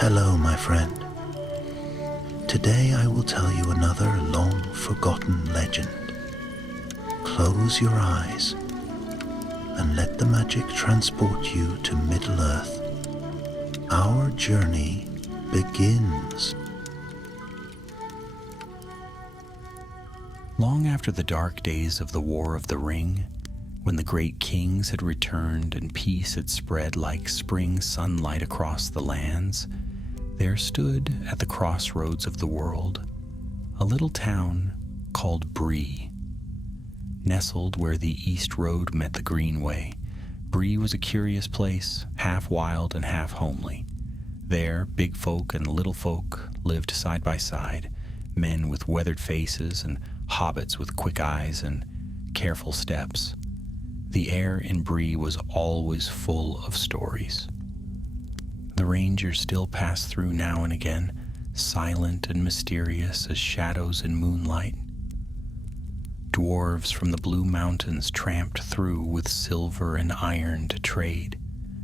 Hello, my friend. Today I will tell you another long-forgotten legend. Close your eyes and let the magic transport you to Middle-earth. Our journey begins. Long after the dark days of the War of the Ring, when the great kings had returned and peace had spread like spring sunlight across the lands, there stood at the crossroads of the world a little town called Bree. Nestled where the east road met the greenway, Bree was a curious place, half wild and half homely. There, big folk and little folk lived side by side, men with weathered faces and hobbits with quick eyes and careful steps. The air in Bree was always full of stories. The rangers still passed through now and again, silent and mysterious as shadows in moonlight. Dwarves from the Blue Mountains tramped through with silver and iron to trade,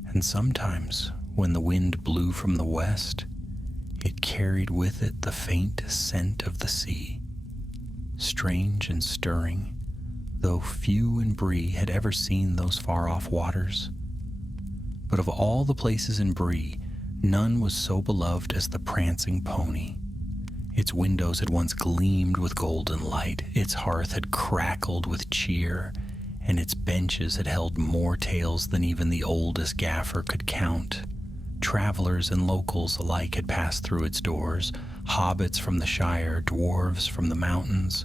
and sometimes, when the wind blew from the west, it carried with it the faint scent of the sea. Strange and stirring, though few in Bree had ever seen those far-off waters. But of all the places in Bree, none was so beloved as the Prancing Pony. Its windows had once gleamed with golden light, its hearth had crackled with cheer, and its benches had held more tales than even the oldest gaffer could count. Travelers and locals alike had passed through its doors, hobbits from the Shire, dwarves from the mountains,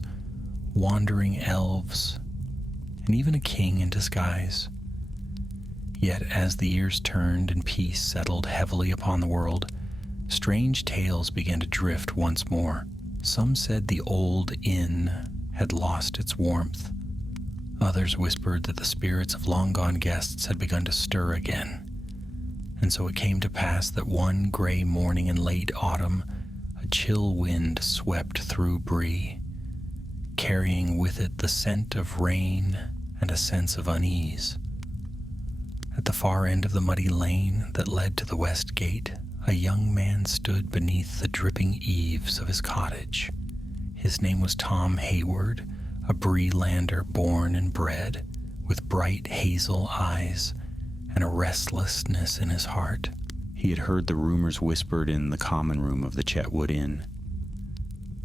wandering elves, and even a king in disguise. Yet as the years turned and peace settled heavily upon the world, strange tales began to drift once more. Some said the old inn had lost its warmth. Others whispered that the spirits of long-gone guests had begun to stir again. And so it came to pass that one gray morning in late autumn, a chill wind swept through Bree, carrying with it the scent of rain and a sense of unease. At the far end of the muddy lane that led to the west gate, a young man stood beneath the dripping eaves of his cottage. His name was Tom Hayward, a Bree-lander born and bred, with bright hazel eyes and a restlessness in his heart. He had heard the rumors whispered in the common room of the Chetwood Inn.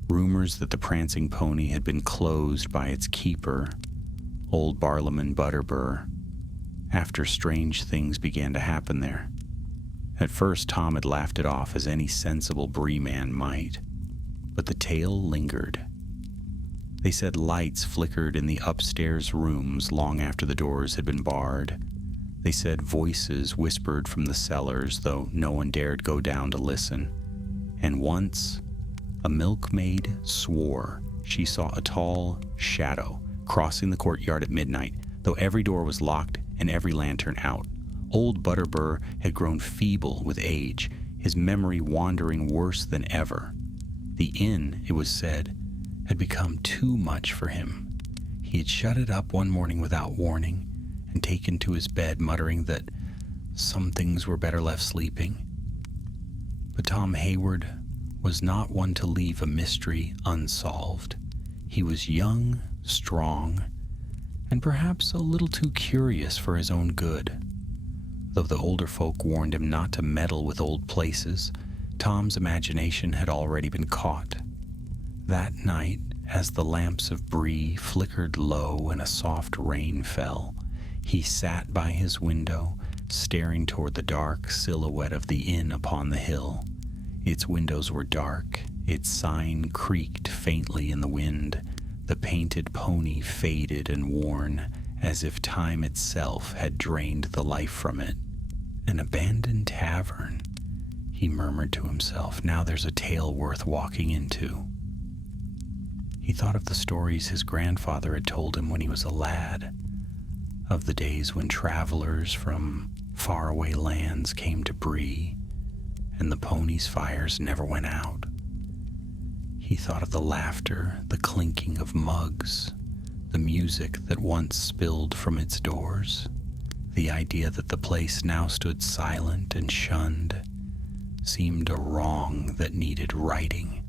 Rumors that the Prancing Pony had been closed by its keeper, old Barlaman Butterbur, after strange things began to happen there. At first, Tom had laughed it off as any sensible Bree man might, but the tale lingered. They said lights flickered in the upstairs rooms long after the doors had been barred. They said voices whispered from the cellars, though no one dared go down to listen. And once, a milkmaid swore she saw a tall shadow crossing the courtyard at midnight, though every door was locked and every lantern out. Old Butterbur had grown feeble with age, his memory wandering worse than ever. The inn, it was said, had become too much for him. He had shut it up one morning without warning and taken to his bed muttering that some things were better left sleeping. But Tom Hayward was not one to leave a mystery unsolved. He was young, strong, and perhaps a little too curious for his own good. Though the older folk warned him not to meddle with old places, Tom's imagination had already been caught. That night, as the lamps of Bree flickered low and a soft rain fell, he sat by his window, staring toward the dark silhouette of the inn upon the hill. Its windows were dark, its sign creaked faintly in the wind, the painted pony faded and worn, as if time itself had drained the life from it. An abandoned tavern, he murmured to himself. Now there's a tale worth walking into. He thought of the stories his grandfather had told him when he was a lad, of the days when travelers from faraway lands came to Bree, and the pony's fires never went out. He thought of the laughter, the clinking of mugs, the music that once spilled from its doors, the idea that the place now stood silent and shunned, seemed a wrong that needed righting.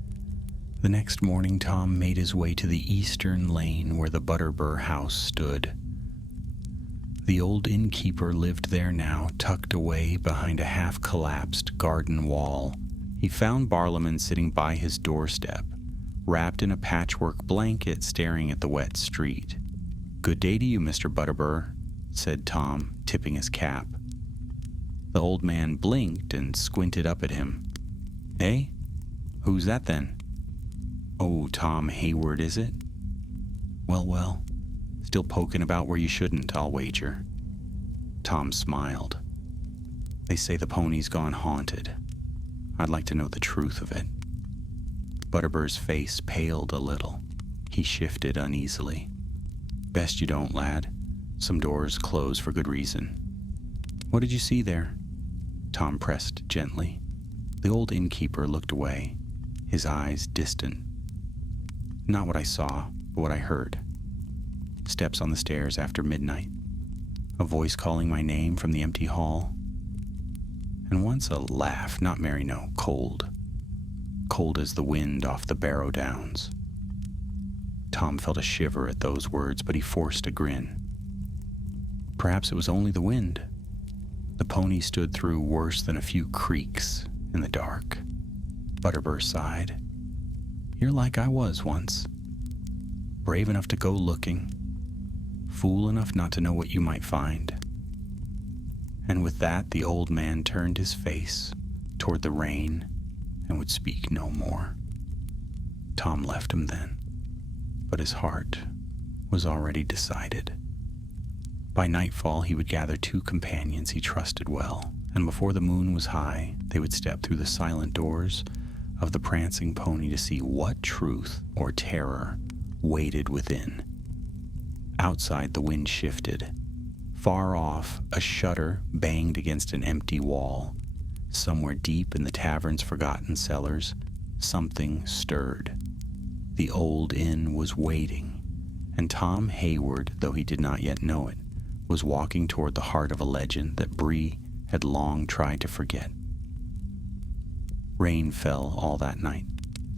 The next morning, Tom made his way to the eastern lane where the Butterbur house stood. The old innkeeper lived there now, tucked away behind a half-collapsed garden wall. He found Barlaman sitting by his doorstep, wrapped in a patchwork blanket, staring at the wet street. "Good day to you, Mr. Butterbur," said Tom, tipping his cap. The old man blinked and squinted up at him. "Eh? Who's that then?" "Oh, Tom Hayward, is it? Well, still poking about where you shouldn't, I'll wager." Tom smiled. "They say the pony's gone haunted. I'd like to know the truth of it." Butterbur's face paled a little. He shifted uneasily. "Best you don't, lad. Some doors close for good reason." "What did you see there?" Tom pressed gently. The old innkeeper looked away, his eyes distant. "Not what I saw, but what I heard. Steps on the stairs after midnight. A voice calling my name from the empty hall. And once a laugh, not merry, no, cold. Cold as the wind off the Barrow Downs." Tom felt a shiver at those words, but he forced a grin. Perhaps it was only the wind. The pony stood through worse than a few creaks in the dark. Butterbur sighed. "You're like I was once. Brave enough to go looking. Fool enough not to know what you might find." And with that, the old man turned his face toward the rain and would speak no more. Tom left him then, but his heart was already decided. By nightfall, he would gather 2 companions he trusted well, and before the moon was high, they would step through the silent doors of the prancing pony to see what truth or terror waited within. Outside, the wind shifted. Far off, a shutter banged against an empty wall. Somewhere deep in the tavern's forgotten cellars, something stirred. The old inn was waiting, and Tom Hayward, though he did not yet know it, was walking toward the heart of a legend that Bree had long tried to forget. Rain fell all that night,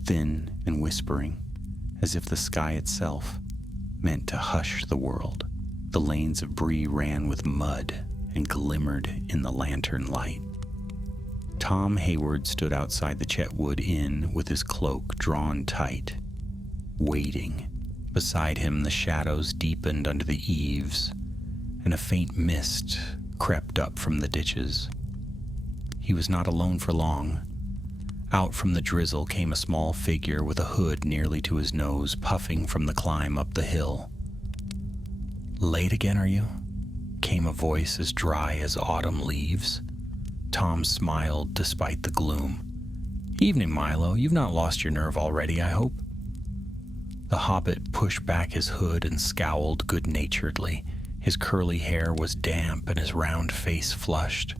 thin and whispering, as if the sky itself meant to hush the world. The lanes of Bree ran with mud and glimmered in the lantern light. Tom Hayward stood outside the Chetwood Inn with his cloak drawn tight, waiting. Beside him, the shadows deepened under the eaves, and a faint mist crept up from the ditches. He was not alone for long. Out from the drizzle came a small figure with a hood nearly to his nose, puffing from the climb up the hill. "Late again, are you?" came a voice as dry as autumn leaves. Tom smiled despite the gloom. "Evening, Milo. You've not lost your nerve already, I hope?" The hobbit pushed back his hood and scowled good-naturedly. His curly hair was damp and his round face flushed.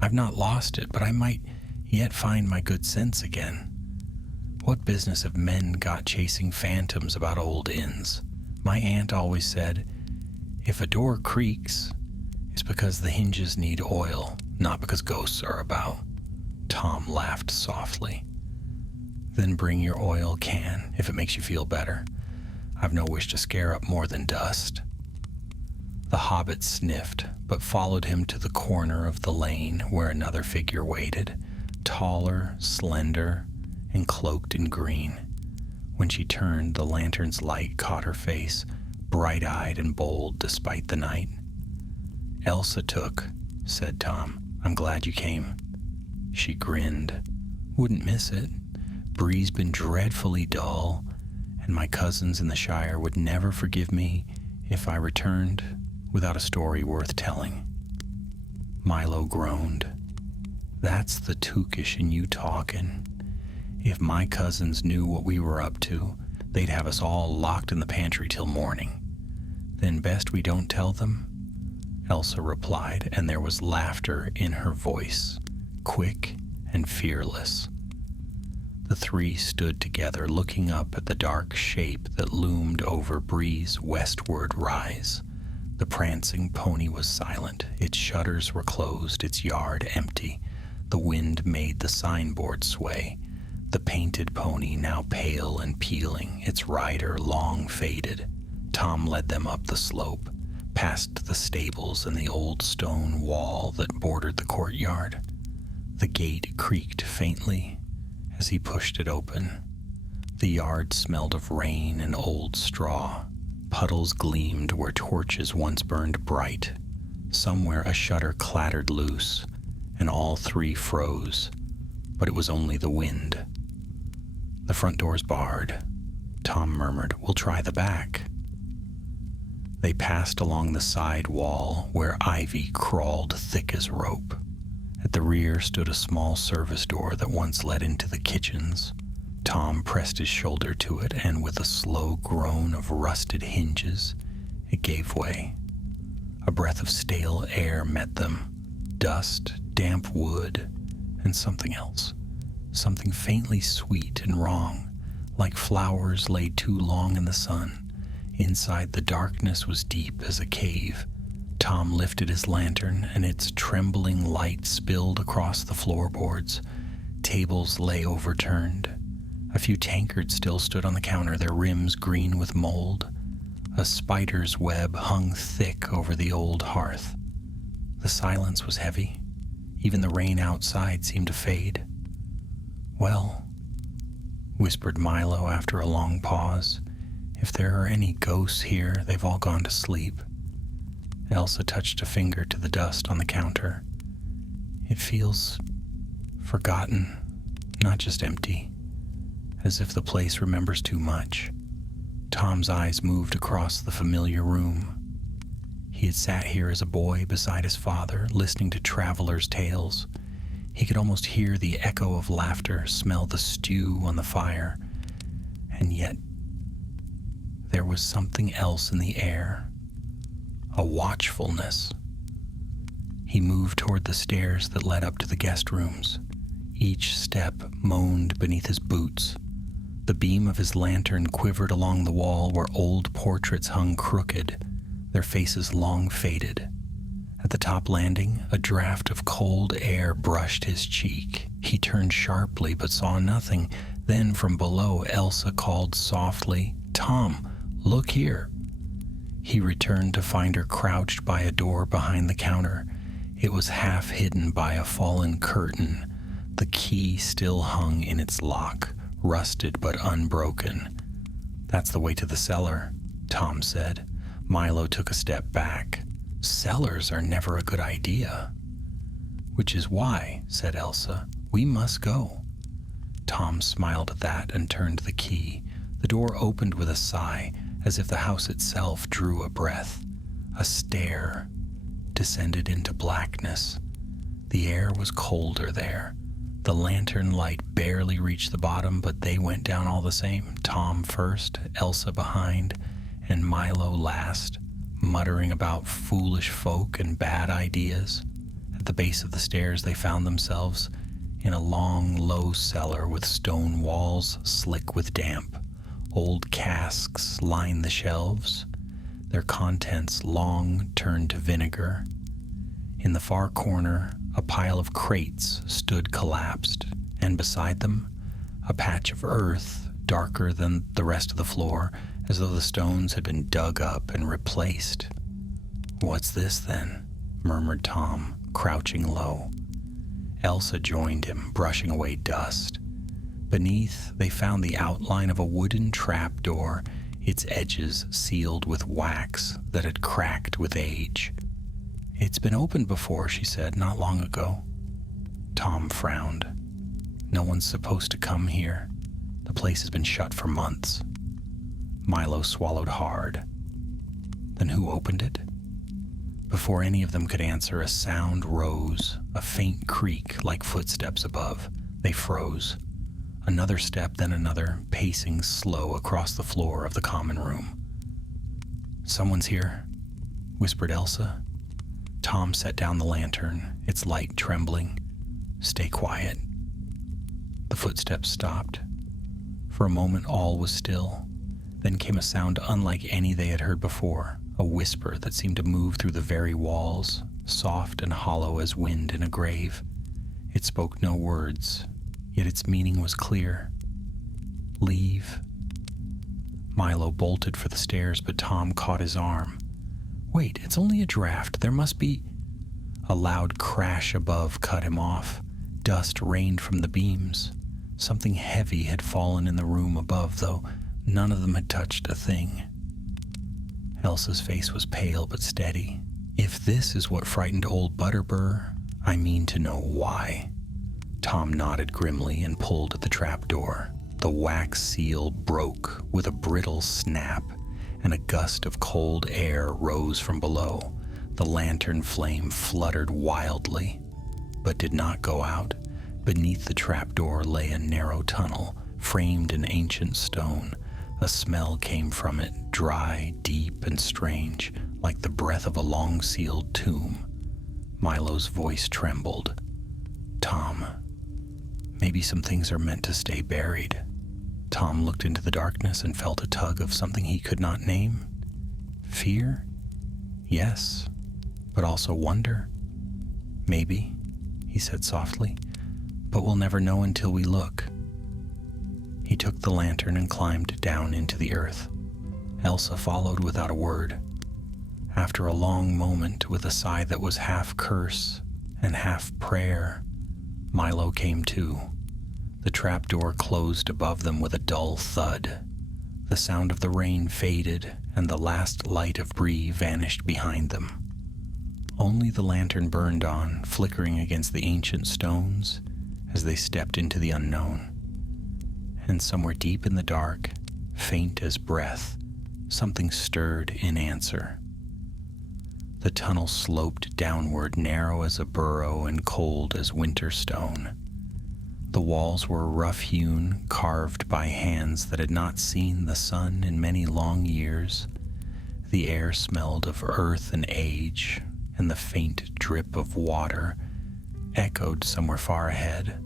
"I've not lost it, but I might yet find my good sense again. What business have men got chasing phantoms about old inns? My aunt always said, if a door creaks, it's because the hinges need oil, not because ghosts are about." Tom laughed softly. "Then bring your oil can, if it makes you feel better. I've no wish to scare up more than dust." The hobbit sniffed, but followed him to the corner of the lane where another figure waited, taller, slender, and cloaked in green. When she turned, the lantern's light caught her face, bright-eyed and bold despite the night. "Elsa took," said Tom. "I'm glad you came." She grinned. "Wouldn't miss it. Bree's been dreadfully dull, and my cousins in the Shire would never forgive me if I returned without a story worth telling." Milo groaned. "That's the Tookish in you talking. If my cousins knew what we were up to, they'd have us all locked in the pantry till morning." "Then best we don't tell them?" Elsa replied, and there was laughter in her voice, quick and fearless. The 3 stood together, looking up at the dark shape that loomed over Bree's westward rise. The prancing pony was silent. Its shutters were closed, its yard empty. the wind made the signboard sway, the painted pony now pale and peeling, its rider long faded. Tom led them up the slope, past the stables and the old stone wall that bordered the courtyard. The gate creaked faintly as he pushed it open. The yard smelled of rain and old straw. Puddles gleamed where torches once burned bright. Somewhere a shutter clattered loose, and all three froze, but it was only the wind. "The front door's barred," Tom murmured. "We'll try the back." They passed along the side wall where ivy crawled thick as rope. At the rear stood a small service door that once led into the kitchens. Tom pressed his shoulder to it, and with a slow groan of rusted hinges, it gave way. A breath of stale air met them. Dust, damp wood, and something else. Something faintly sweet and wrong, like flowers laid too long in the sun. Inside, the darkness was deep as a cave. Tom lifted his lantern, and its trembling light spilled across the floorboards. Tables lay overturned. A few tankards still stood on the counter, their rims green with mold. A spider's web hung thick over the old hearth. The silence was heavy. Even the rain outside seemed to fade. "Well," whispered Milo after a long pause, "if there are any ghosts here, they've all gone to sleep." Elsa touched a finger to the dust on the counter. "It feels forgotten, not just empty, as if the place remembers too much." Tom's eyes moved across the familiar room. He had sat here as a boy beside his father, listening to travelers' tales. He could almost hear the echo of laughter, smell the stew on the fire. And yet, there was something else in the air, a watchfulness. He moved toward the stairs that led up to the guest rooms. Each step moaned beneath his boots. The beam of his lantern quivered along the wall where old portraits hung crooked, their faces long faded. At the top landing, a draft of cold air brushed his cheek. He turned sharply but saw nothing. Then from below, Elsa called softly, "Tom, look here." He returned to find her crouched by a door behind the counter. It was half hidden by a fallen curtain. The key still hung in its lock, rusted but unbroken. "That's the way to the cellar," Tom said. Milo took a step back. "Cellars are never a good idea." "Which is why," said Elsa, "we must go." Tom smiled at that and turned the key. The door opened with a sigh, as if the house itself drew a breath. A stair descended into blackness. The air was colder there. The lantern light barely reached the bottom, but they went down all the same. Tom first, Elsa behind, and Milo last, muttering about foolish folk and bad ideas. At the base of the stairs, they found themselves in a long, low cellar with stone walls slick with damp. Old casks lined the shelves, their contents long turned to vinegar. In the far corner, a pile of crates stood collapsed, and beside them, a patch of earth darker than the rest of the floor, as though the stones had been dug up and replaced. "What's this, then?" murmured Tom, crouching low. Elsa joined him, brushing away dust. Beneath, they found the outline of a wooden trapdoor, its edges sealed with wax that had cracked with age. "It's been opened before," she said, "not long ago." Tom frowned. "No one's supposed to come here. The place has been shut for months." Milo swallowed hard. "Then who opened it?" Before any of them could answer, a sound rose, a faint creak like footsteps above. They froze. Another step, then another, pacing slow across the floor of the common room. "Someone's here," whispered Elsa. Tom set down the lantern, its light trembling. "Stay quiet." The footsteps stopped. For a moment, all was still. Then came a sound unlike any they had heard before, a whisper that seemed to move through the very walls, soft and hollow as wind in a grave. It It spoke no words, yet its meaning was clear. Leave. Milo bolted for the stairs, but Tom caught his arm. Wait, it's only a draft. There must be... A loud crash above cut him off. Dust rained from the beams. Something heavy had fallen in the room above, though none of them had touched a thing. Elsa's face was pale but steady. If this is what frightened old Butterbur, I mean to know why. Tom nodded grimly and pulled at the trapdoor. The wax seal broke with a brittle snap, and a gust of cold air rose from below. The lantern flame fluttered wildly, but did not go out. Beneath the trapdoor lay a narrow tunnel, framed in ancient stone. A smell came from it, dry, deep, and strange, like the breath of a long-sealed tomb. Milo's voice trembled. Tom, maybe some things are meant to stay buried. Tom looked into the darkness and felt a tug of something he could not name. Fear? Yes, but also wonder. Maybe, he said softly, but we'll never know until we look. He took the lantern and climbed down into the earth. Elsa followed without a word. After a long moment, with a sigh that was half curse and half prayer, Milo came to. The trapdoor closed above them with a dull thud. The sound of the rain faded, and the last light of Bree vanished behind them. Only the lantern burned on, flickering against the ancient stones as they stepped into the unknown. And somewhere deep in the dark, faint as breath, something stirred in answer. The tunnel sloped downward, narrow as a burrow and cold as winter stone. The walls were rough-hewn, carved by hands that had not seen the sun in many long years. The air smelled of earth and age, and the faint drip of water echoed somewhere far ahead.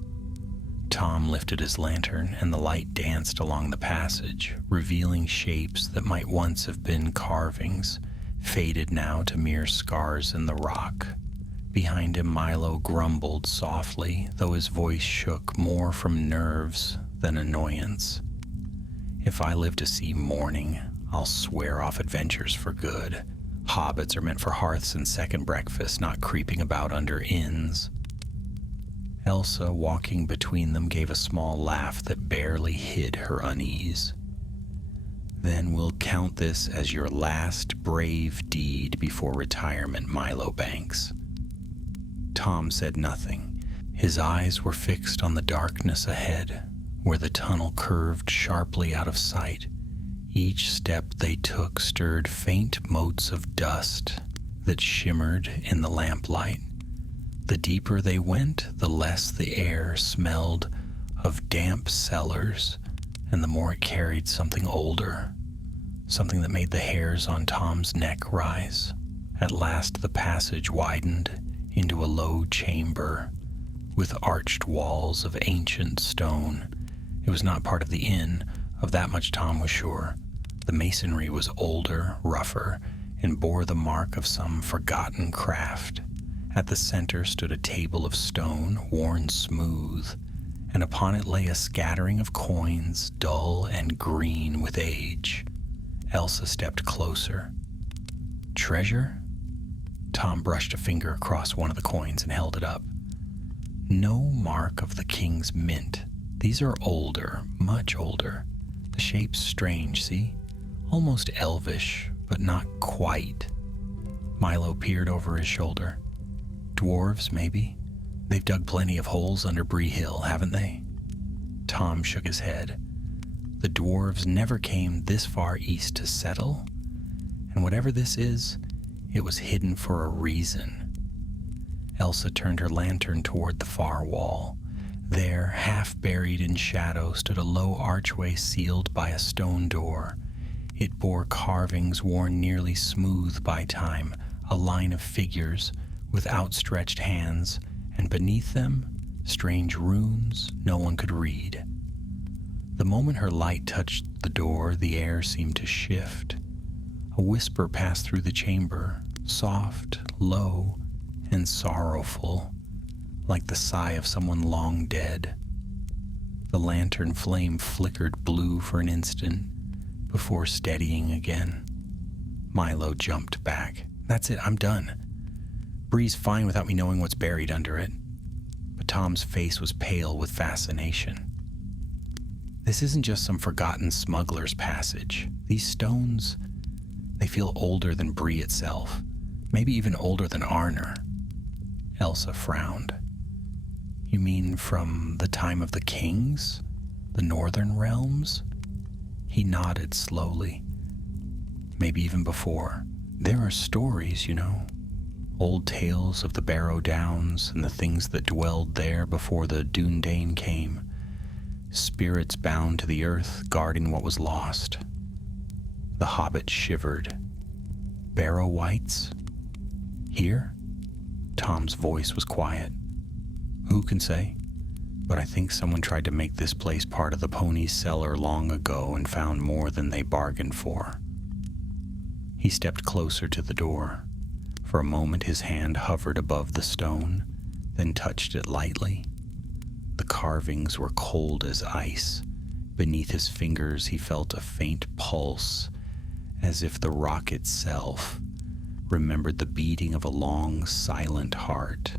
Tom lifted his lantern, and the light danced along the passage, revealing shapes that might once have been carvings, faded now to mere scars in the rock. Behind him, Milo grumbled softly, though his voice shook more from nerves than annoyance. If I live to see morning, I'll swear off adventures for good. Hobbits are meant for hearths and second breakfast, not creeping about under inns. Elsa, walking between them, gave a small laugh that barely hid her unease. Then we'll count this as your last brave deed before retirement, Milo Banks. Tom said nothing. His eyes were fixed on the darkness ahead, where the tunnel curved sharply out of sight. Each step they took stirred faint motes of dust that shimmered in the lamplight. The deeper they went, the less the air smelled of damp cellars, and the more it carried something older, something that made the hairs on Tom's neck rise. At last the passage widened into a low chamber with arched walls of ancient stone. It was not part of the inn, of that much Tom was sure. The masonry was older, rougher, and bore the mark of some forgotten craft. At the center stood a table of stone, worn smooth, and upon it lay a scattering of coins, dull and green with age. Elsa stepped closer. Treasure? Tom brushed a finger across one of the coins and held it up. No mark of the king's mint. These are older, much older. The shape's strange, see? Almost elvish, but not quite. Milo peered over his shoulder. Dwarves, maybe? They've dug plenty of holes under Bree Hill, haven't they? Tom shook his head. The dwarves never came this far east to settle, and whatever this is, it was hidden for a reason. Elsa turned her lantern toward the far wall. There, half buried in shadow, stood a low archway sealed by a stone door. It bore carvings worn nearly smooth by time, a line of figures with outstretched hands, and beneath them, strange runes no one could read. The moment her light touched the door, the air seemed to shift. A whisper passed through the chamber, soft, low, and sorrowful, like the sigh of someone long dead. The lantern flame flickered blue for an instant before steadying again. Milo jumped back. That's it, I'm done. Bree's fine without me knowing what's buried under it. But Tom's face was pale with fascination. This isn't just some forgotten smuggler's passage. These stones, they feel older than Bree itself, maybe even older than Arner. Elsa frowned. You mean from the time of the kings? The northern realms? He nodded slowly. Maybe even before. There are stories, you know. Old tales of the Barrow Downs and the things that dwelled there before the Dúnedain came. Spirits bound to the earth, guarding what was lost. The hobbit shivered. Barrow Wights? Here? Tom's voice was quiet. Who can say? But I think someone tried to make this place part of the pony's cellar long ago and found more than they bargained for. He stepped closer to the door. For a moment his hand hovered above the stone, then touched it lightly. The carvings were cold as ice. Beneath his fingers he felt a faint pulse, as if the rock itself remembered the beating of a long, silent heart.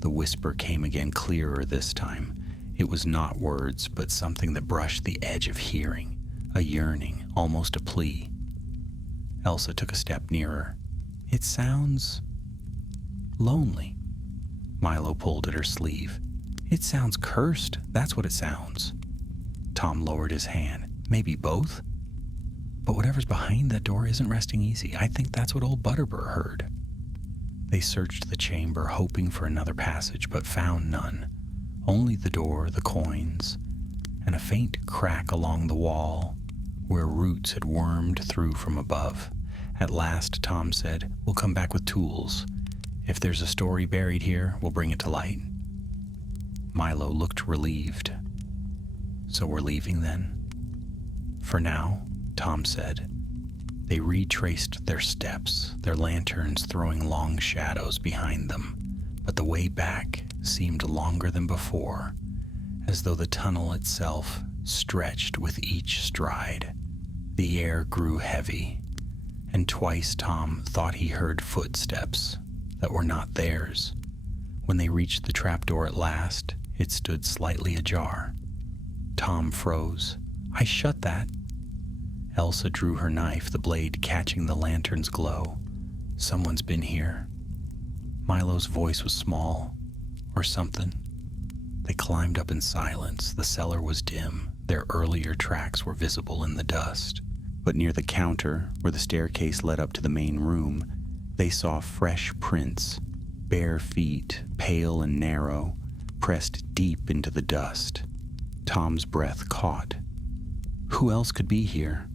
The whisper came again, clearer this time. It was not words, but something that brushed the edge of hearing, a yearning, almost a plea. Elsa took a step nearer. It sounds lonely. Milo pulled at her sleeve. It sounds cursed, that's what it sounds. Tom lowered his hand. Maybe both? But whatever's behind that door isn't resting easy. I think that's what old Butterbur heard. They searched the chamber, hoping for another passage, but found none. Only the door, the coins, and a faint crack along the wall where roots had wormed through from above. At last, Tom said, "We'll come back with tools. If there's a story buried here, we'll bring it to light." Milo looked relieved. "So we're leaving then?" "For now," Tom said. They retraced their steps, their lanterns throwing long shadows behind them, but the way back seemed longer than before, as though the tunnel itself stretched with each stride. The air grew heavy, and twice Tom thought he heard footsteps that were not theirs. When they reached the trapdoor at last, it stood slightly ajar. Tom froze. "I shut that." Elsa drew her knife, the blade catching the lantern's glow. "Someone's been here." Milo's voice was small, or something. They climbed up in silence. The cellar was dim. Their earlier tracks were visible in the dust. But near the counter, where the staircase led up to the main room, they saw fresh prints, bare feet, pale and narrow, pressed deep into the dust. Tom's breath caught. Who else could be here?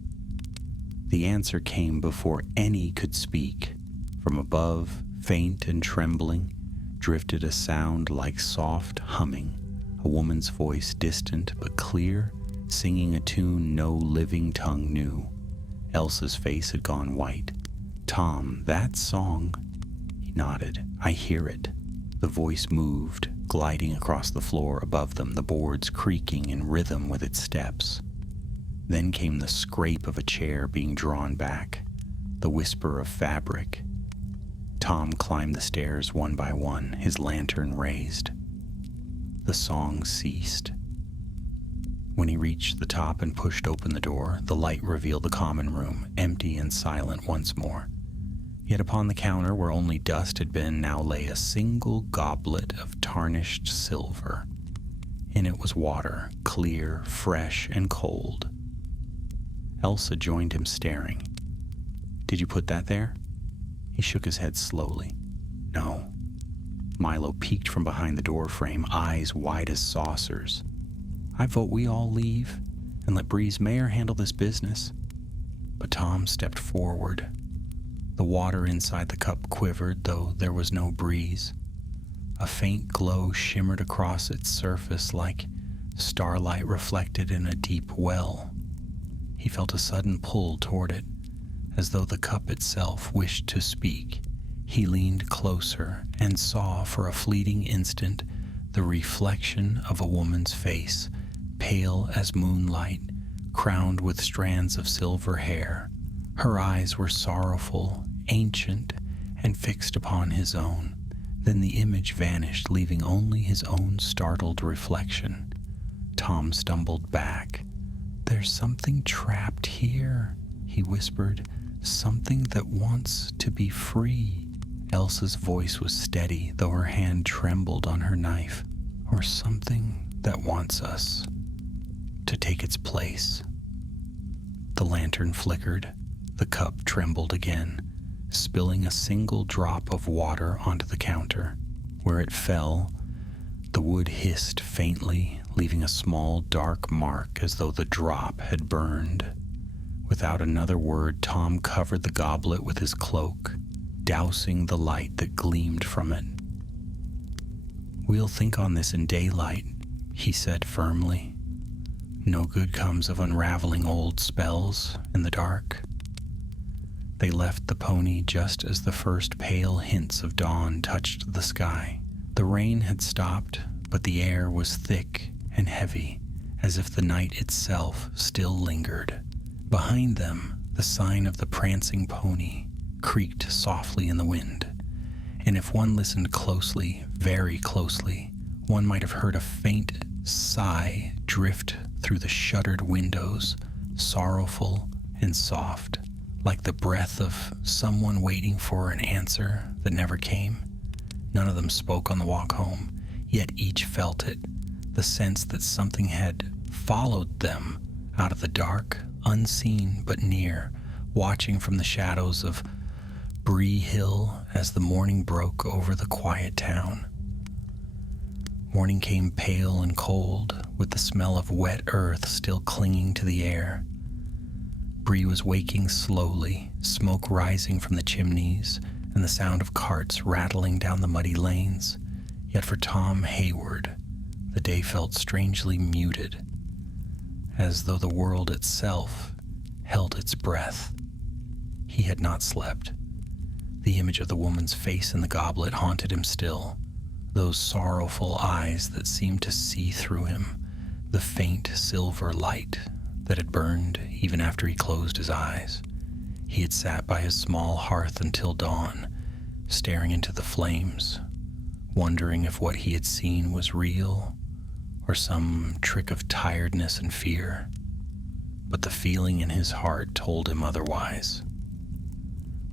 The answer came before any could speak. From above, faint and trembling, drifted a sound like soft humming, a woman's voice, distant but clear, singing a tune no living tongue knew. Elsa's face had gone white. "Tom, that song..." He nodded. "I hear it." The voice moved, gliding across the floor above them, the boards creaking in rhythm with its steps. Then came the scrape of a chair being drawn back, the whisper of fabric. Tom climbed the stairs one by one, his lantern raised. The song ceased. When he reached the top and pushed open the door, the light revealed the common room, empty and silent once more. Yet upon the counter, where only dust had been, now lay a single goblet of tarnished silver. In it was water, clear, fresh, and cold. Elsa joined him, staring. "Did you put that there?" He shook his head slowly. "No." Milo peeked from behind the door frame, eyes wide as saucers. "I vote we all leave and let Bree's mayor handle this business." But Tom stepped forward. The water inside the cup quivered, though there was no breeze. A faint glow shimmered across its surface like starlight reflected in a deep well. He felt a sudden pull toward it, as though the cup itself wished to speak. He leaned closer and saw for a fleeting instant the reflection of a woman's face, pale as moonlight, crowned with strands of silver hair. Her eyes were sorrowful, ancient, and fixed upon his own. Then the image vanished, leaving only his own startled reflection. Tom stumbled back. "There's something trapped here," he whispered. "Something that wants to be free." Elsa's voice was steady, though her hand trembled on her knife. "Or something that wants us to take its place." The lantern flickered. The cup trembled again, spilling a single drop of water onto the counter. Where it fell, the wood hissed faintly, leaving a small dark mark as though the drop had burned. Without another word, Tom covered the goblet with his cloak, dousing the light that gleamed from it. "We'll think on this in daylight," he said firmly. "No good comes of unraveling old spells in the dark." They left the pony just as the first pale hints of dawn touched the sky. The rain had stopped, but the air was thick and heavy, as if the night itself still lingered. Behind them, the sign of the prancing pony creaked softly in the wind, and if one listened closely, very closely, one might have heard a faint sigh drift through the shuttered windows, sorrowful and soft, like the breath of someone waiting for an answer that never came. None of them spoke on the walk home, yet each felt it, the sense that something had followed them out of the dark, unseen but near, watching from the shadows of Bree Hill as the morning broke over the quiet town. Morning came pale and cold, with the smell of wet earth still clinging to the air. Bree was waking slowly, smoke rising from the chimneys and the sound of carts rattling down the muddy lanes. Yet for Tom Hayward, the day felt strangely muted, as though the world itself held its breath. He had not slept. The image of the woman's face in the goblet haunted him still, those sorrowful eyes that seemed to see through him, the faint silver light that had burned even after he closed his eyes. He had sat by his small hearth until dawn, staring into the flames, wondering if what he had seen was real or some trick of tiredness and fear. But the feeling in his heart told him otherwise.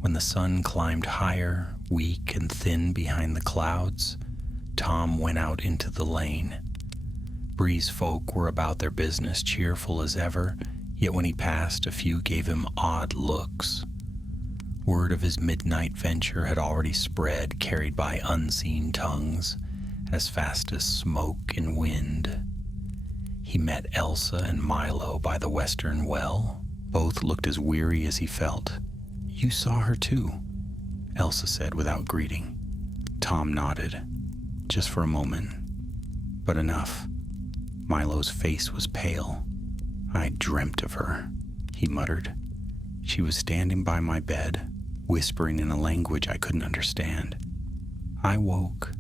When the sun climbed higher, weak and thin behind the clouds, Tom went out into the lane. Bree's folk were about their business, cheerful as ever, yet when he passed, a few gave him odd looks. Word of his midnight venture had already spread, carried by unseen tongues, as fast as smoke and wind. He met Elsa and Milo by the western well. Both looked as weary as he felt. "You saw her too," Elsa said without greeting. Tom nodded, just for a moment, but enough. Milo's face was pale. "I dreamt of her," he muttered. "She was standing by my bed, whispering in a language I couldn't understand. I woke,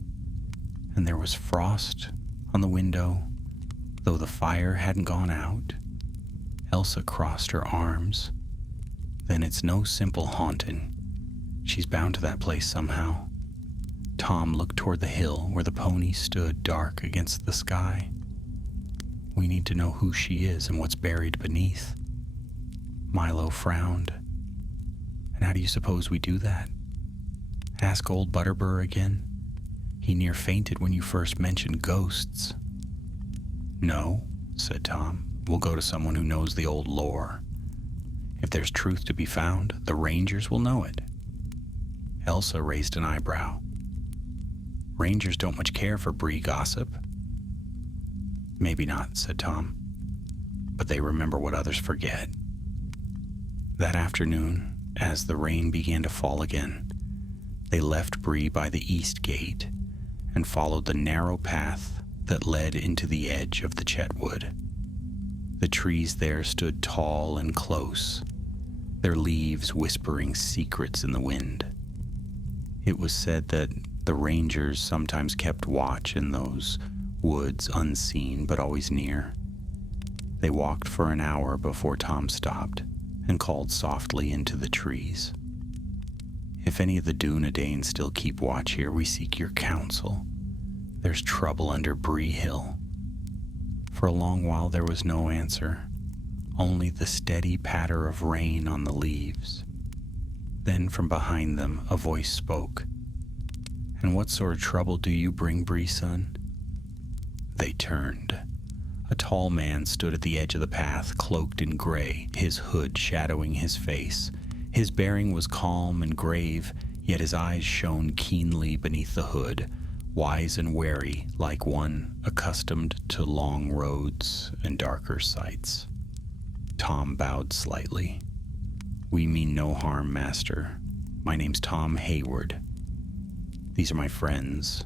and there was frost on the window, though the fire hadn't gone out." Elsa crossed her arms. "Then it's no simple haunting. She's bound to that place somehow." Tom looked toward the hill where the pony stood dark against the sky. "We need to know who she is and what's buried beneath." Milo frowned. "And how do you suppose we do that? Ask old Butterbur again? He near fainted when you first mentioned ghosts." "No," said Tom. "We'll go to someone who knows the old lore. If there's truth to be found, the rangers will know it." Elsa raised an eyebrow. "Rangers don't much care for Bree gossip." "Maybe not," said Tom. "But they remember what others forget." That afternoon, as the rain began to fall again, they left Bree by the east gate and followed the narrow path that led into the edge of the Chetwood. The trees there stood tall and close, their leaves whispering secrets in the wind. It was said that the rangers sometimes kept watch in those woods, unseen but always near. They walked for an hour before Tom stopped and called softly into the trees. If any of the Dunedain still keep watch here, we seek your counsel. There's trouble under Bree Hill. For a long while there was no answer, only the steady patter of rain on the leaves. Then from behind them a voice spoke. "And what sort of trouble do you bring, Bree, son?" They turned. A tall man stood at the edge of the path, cloaked in gray, his hood shadowing his face. His bearing was calm and grave, yet his eyes shone keenly beneath the hood, wise and wary, like one accustomed to long roads and darker sights. Tom bowed slightly. "We mean no harm, master. My name's Tom Hayward. These are my friends,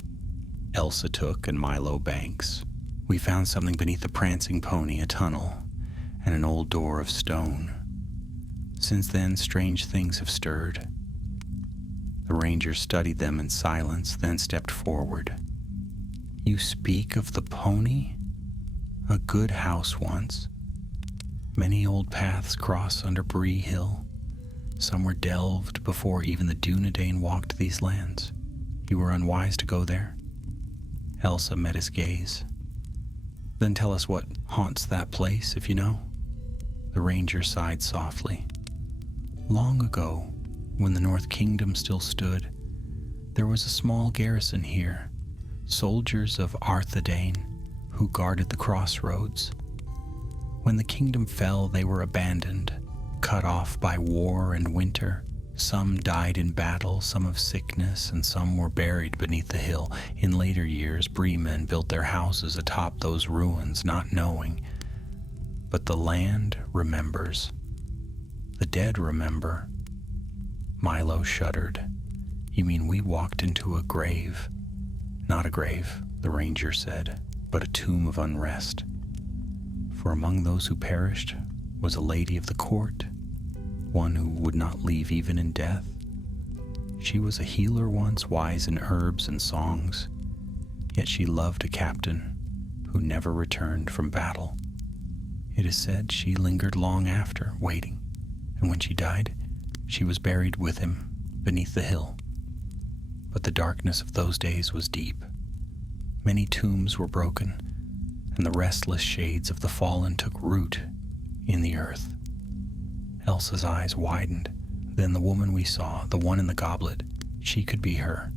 Elsa Took and Milo Banks. We found something beneath the Prancing pony, a tunnel, and an old door of stone. Since then, strange things have stirred." The ranger studied them in silence, then stepped forward. "You speak of the pony? A good house once. Many old paths cross under Bree Hill. Some were delved before even the Dunedain walked these lands. You were unwise to go there?" Elsa met his gaze. "Then tell us what haunts that place, if you know." The ranger sighed softly. "Long ago, when the North Kingdom still stood, there was a small garrison here, soldiers of Arthedain, who guarded the crossroads. When the kingdom fell, they were abandoned, cut off by war and winter. Some died in battle, some of sickness, and some were buried beneath the hill. In later years, Bree men built their houses atop those ruins, not knowing. But the land remembers. The dead remember." Milo shuddered. "You mean we walked into a grave?" "Not a grave," the ranger said, "but a tomb of unrest. For among those who perished was a lady of the court, one who would not leave even in death. She was a healer once, wise in herbs and songs, yet she loved a captain who never returned from battle. It is said she lingered long after, waiting, and when she died, she was buried with him beneath the hill. But the darkness of those days was deep. Many tombs were broken, and the restless shades of the fallen took root in the earth." Elsa's eyes widened. "Then the woman we saw, the one in the goblet, she could be her."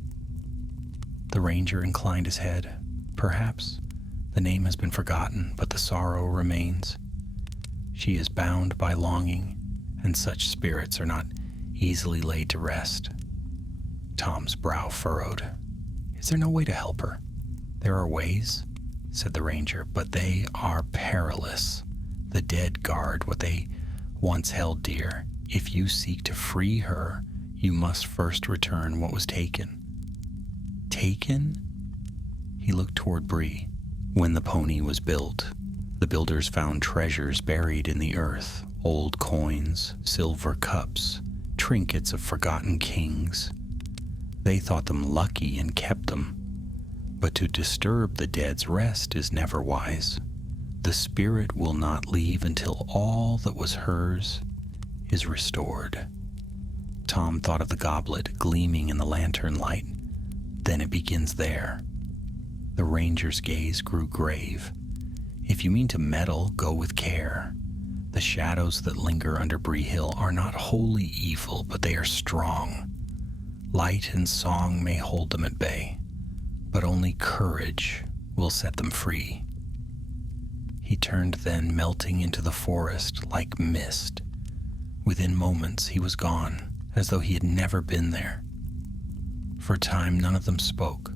The ranger inclined his head. "Perhaps. The name has been forgotten, but the sorrow remains. She is bound by longing, and such spirits are not easily laid to rest." Tom's brow furrowed. "Is there no way to help her?" "There are ways," said the ranger, "but they are perilous. The dead guard what they once held dear. If you seek to free her, you must first return what was taken." "Taken?" He looked toward Bree. "When the pony was built, the builders found treasures buried in the earth, old coins, silver cups, trinkets of forgotten kings. They thought them lucky and kept them. But to disturb the dead's rest is never wise. The spirit will not leave until all that was hers is restored." Tom thought of the goblet gleaming in the lantern light. "Then it begins there." The ranger's gaze grew grave. "If you mean to meddle, go with care. The shadows that linger under Bree Hill are not wholly evil, but they are strong. Light and song may hold them at bay, but only courage will set them free." He turned then, melting into the forest like mist. Within moments he was gone, as though he had never been there. For a time none of them spoke.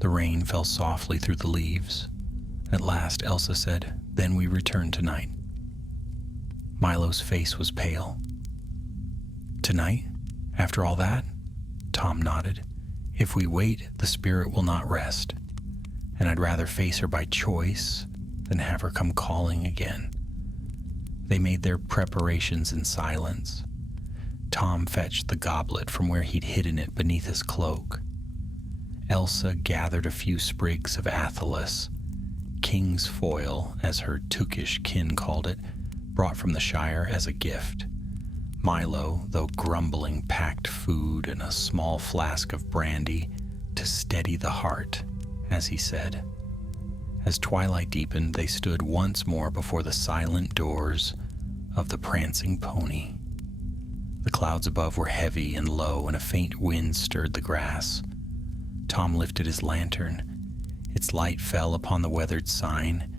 The rain fell softly through the leaves. At last Elsa said, "Then we return tonight." Milo's face was pale. "Tonight? After all that?" Tom nodded. "If we wait, the spirit will not rest, and I'd rather face her by choice than have her come calling again." They made their preparations in silence. Tom fetched the goblet from where he'd hidden it beneath his cloak. Elsa gathered a few sprigs of athelas, king's foil, as her Tookish kin called it, brought from the Shire as a gift. Milo, though grumbling, packed food and a small flask of brandy to steady the heart, as he said. As twilight deepened, they stood once more before the silent doors of the Prancing Pony. The clouds above were heavy and low, and a faint wind stirred the grass. Tom lifted his lantern. Its light fell upon the weathered sign,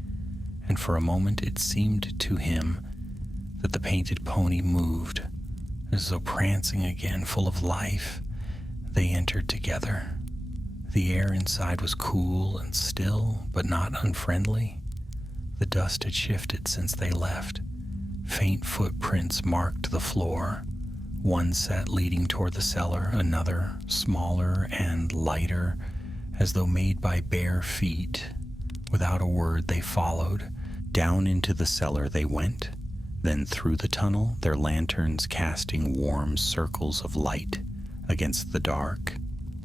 and for a moment it seemed to him that the painted pony moved, as though prancing again, full of life. They entered together. The air inside was cool and still, but not unfriendly. The dust had shifted since they left. Faint footprints marked the floor, one set leading toward the cellar, another, smaller and lighter, as though made by bare feet. Without a word, they followed. Down into the cellar they went, then through the tunnel, their lanterns casting warm circles of light against the dark.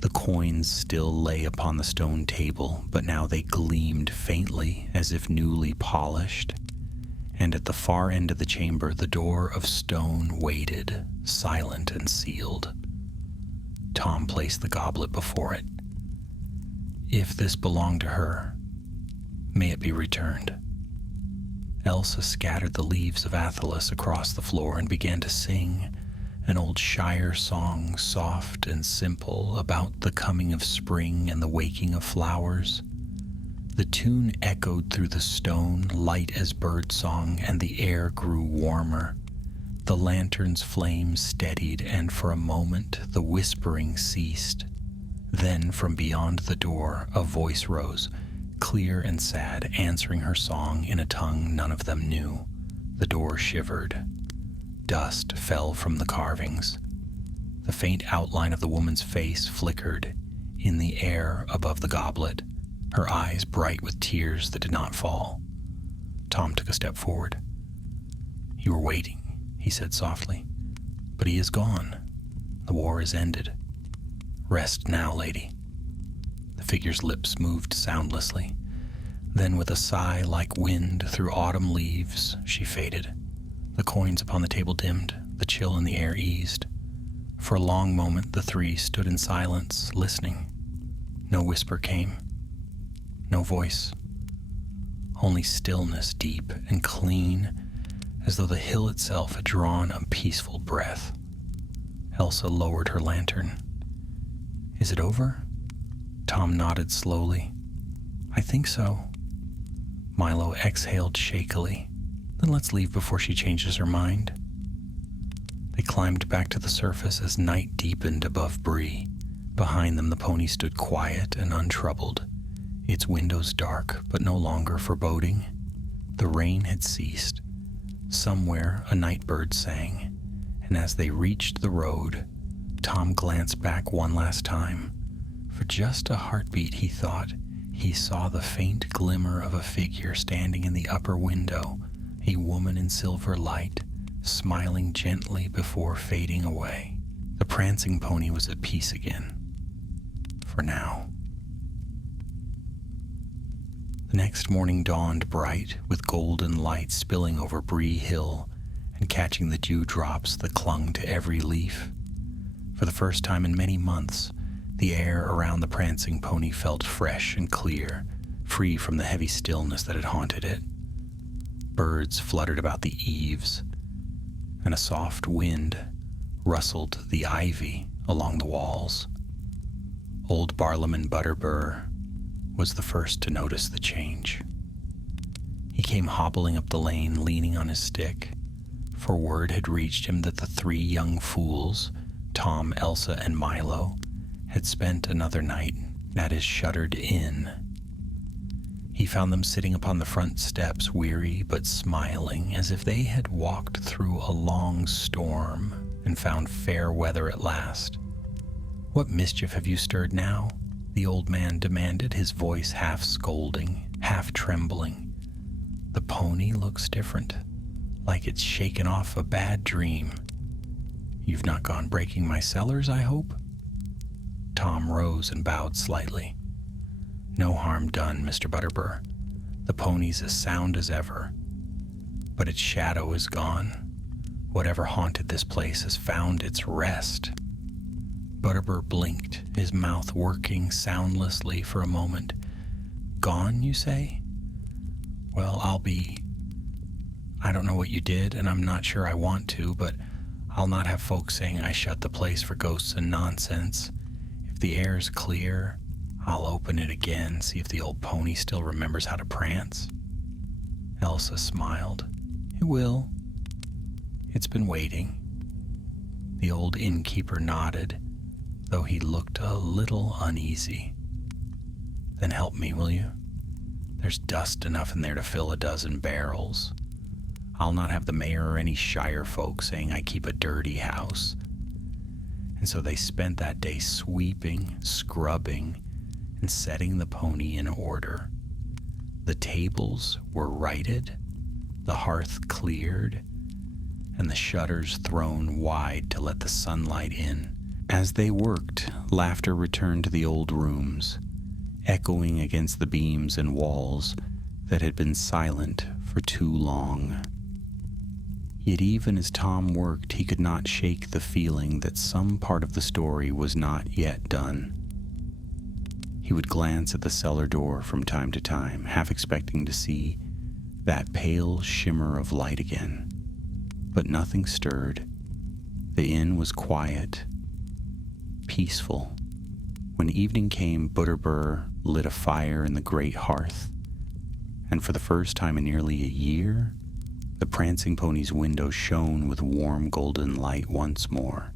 The coins still lay upon the stone table, but now they gleamed faintly as if newly polished. And at the far end of the chamber, the door of stone waited, silent and sealed. Tom placed the goblet before it. If this belonged to her, may it be returned. Elsa scattered the leaves of athelas across the floor and began to sing an old Shire song, soft and simple, about the coming of spring and the waking of flowers. The tune echoed through the stone, light as bird song, and the air grew warmer. The lantern's flame steadied, and for a moment the whispering ceased. Then from beyond the door a voice rose, clear and sad, answering her song in a tongue none of them knew. The door shivered. Dust fell from the carvings. The faint outline of the woman's face flickered in the air above the goblet, her eyes bright with tears that did not fall. Tom took a step forward. "You were waiting," he said softly, "but he is gone. The war is ended. Rest now, lady." The figure's lips moved soundlessly. Then with a sigh like wind through autumn leaves, she faded. The coins upon the table dimmed, the chill in the air eased. For a long moment the three stood in silence, listening. No whisper came, no voice, only stillness deep and clean, as though the hill itself had drawn a peaceful breath. Elsa lowered her lantern. "Is it over?" Tom nodded slowly. "I think so." Milo exhaled shakily. "Then let's leave before she changes her mind." They climbed back to the surface as night deepened above Bree. Behind them the pony stood quiet and untroubled, its windows dark but no longer foreboding. The rain had ceased. Somewhere a night bird sang, and as they reached the road, Tom glanced back one last time. For just a heartbeat, he thought, he saw the faint glimmer of a figure standing in the upper window, a woman in silver light, smiling gently before fading away. The prancing pony was at peace again. For now. The next morning dawned bright, with golden light spilling over Bree Hill and catching the dewdrops that clung to every leaf. For the first time in many months, the air around the prancing pony felt fresh and clear, free from the heavy stillness that had haunted it. Birds fluttered about the eaves, and a soft wind rustled the ivy along the walls. Old Barlaam Butterbur was the first to notice the change. He came hobbling up the lane, leaning on his stick, for word had reached him that the three young fools, Tom, Elsa, and Milo, had spent another night at his shuttered inn. He found them sitting upon the front steps, weary but smiling, as if they had walked through a long storm and found fair weather at last. "What mischief have you stirred now?" the old man demanded, his voice half scolding, half trembling. "The pony looks different, like it's shaken off a bad dream." You've not gone breaking my cellars, I hope? Tom rose and bowed slightly. No harm done, Mr. Butterbur. The pony's as sound as ever. But its shadow is gone. Whatever haunted this place has found its rest. Butterbur blinked, his mouth working soundlessly for a moment. Gone, you say? Well, I don't know what you did, and I'm not sure I want to, but I'll not have folks saying I shut the place for ghosts and nonsense. If the air's clear, I'll open it again, see if the old pony still remembers how to prance. Elsa smiled. It will. It's been waiting. The old innkeeper nodded, though he looked a little uneasy. Then help me, will you? There's dust enough in there to fill a dozen barrels. I'll not have the mayor or any shire folk saying I keep a dirty house. And so they spent that day sweeping, scrubbing, and setting the pony in order. The tables were righted, the hearth cleared, and the shutters thrown wide to let the sunlight in. As they worked, laughter returned to the old rooms, echoing against the beams and walls that had been silent for too long. Yet even as Tom worked, he could not shake the feeling that some part of the story was not yet done. He would glance at the cellar door from time to time, half expecting to see that pale shimmer of light again. But nothing stirred. The inn was quiet, peaceful. When evening came, Butterbur lit a fire in the great hearth, and for the first time in nearly a year, the Prancing Pony's window shone with warm golden light once more.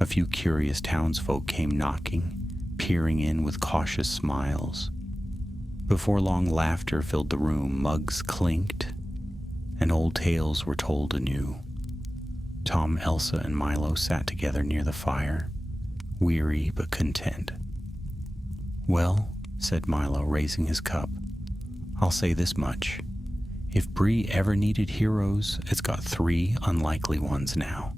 A few curious townsfolk came knocking, peering in with cautious smiles. Before long, laughter filled the room, mugs clinked, and old tales were told anew. Tom, Elsa, and Milo sat together near the fire, weary but content. Well, said Milo, raising his cup, I'll say this much. If Bree ever needed heroes, it's got 3 unlikely ones now.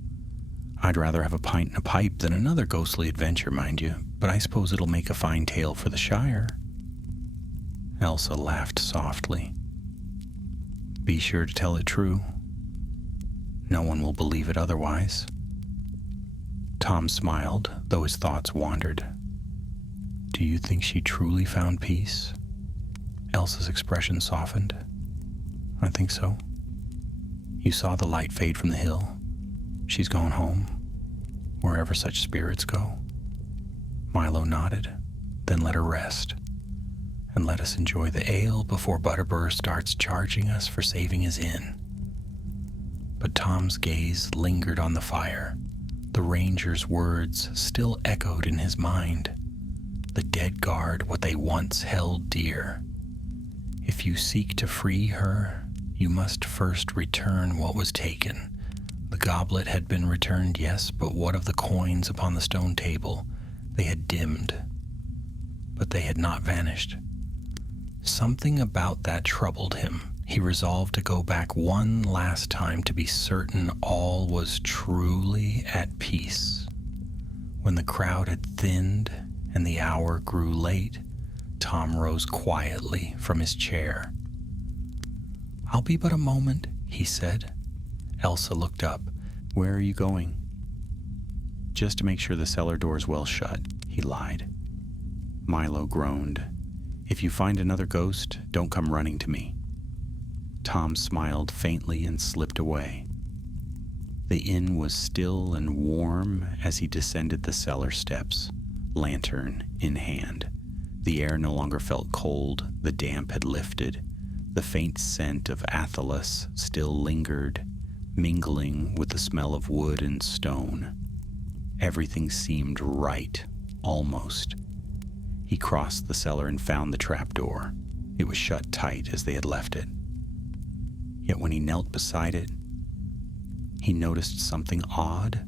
I'd rather have a pint and a pipe than another ghostly adventure, mind you, but I suppose it'll make a fine tale for the Shire. Elsa laughed softly. Be sure to tell it true. No one will believe it otherwise. Tom smiled, though his thoughts wandered. Do you think she truly found peace? Elsa's expression softened. I think so. You saw the light fade from the hill. She's gone home, wherever such spirits go. Milo nodded, then let her rest, and let us enjoy the ale before Butterbur starts charging us for saving his inn. But Tom's gaze lingered on the fire. The ranger's words still echoed in his mind. The dead guard what they once held dear. If you seek to free her, you must first return what was taken. The goblet had been returned, yes, but what of the coins upon the stone table? They had dimmed, but they had not vanished. Something about that troubled him. He resolved to go back one last time to be certain all was truly at peace. When the crowd had thinned and the hour grew late, Tom rose quietly from his chair. I'll be but a moment, he said. Elsa looked up. Where are you going? Just to make sure the cellar door's well shut, he lied. Milo groaned. If you find another ghost, don't come running to me. Tom smiled faintly and slipped away. The inn was still and warm as he descended the cellar steps, lantern in hand. The air no longer felt cold, the damp had lifted. The faint scent of athelas still lingered, mingling with the smell of wood and stone. Everything seemed right, almost. He crossed the cellar and found the trapdoor. It was shut tight as they had left it. Yet when he knelt beside it, he noticed something odd.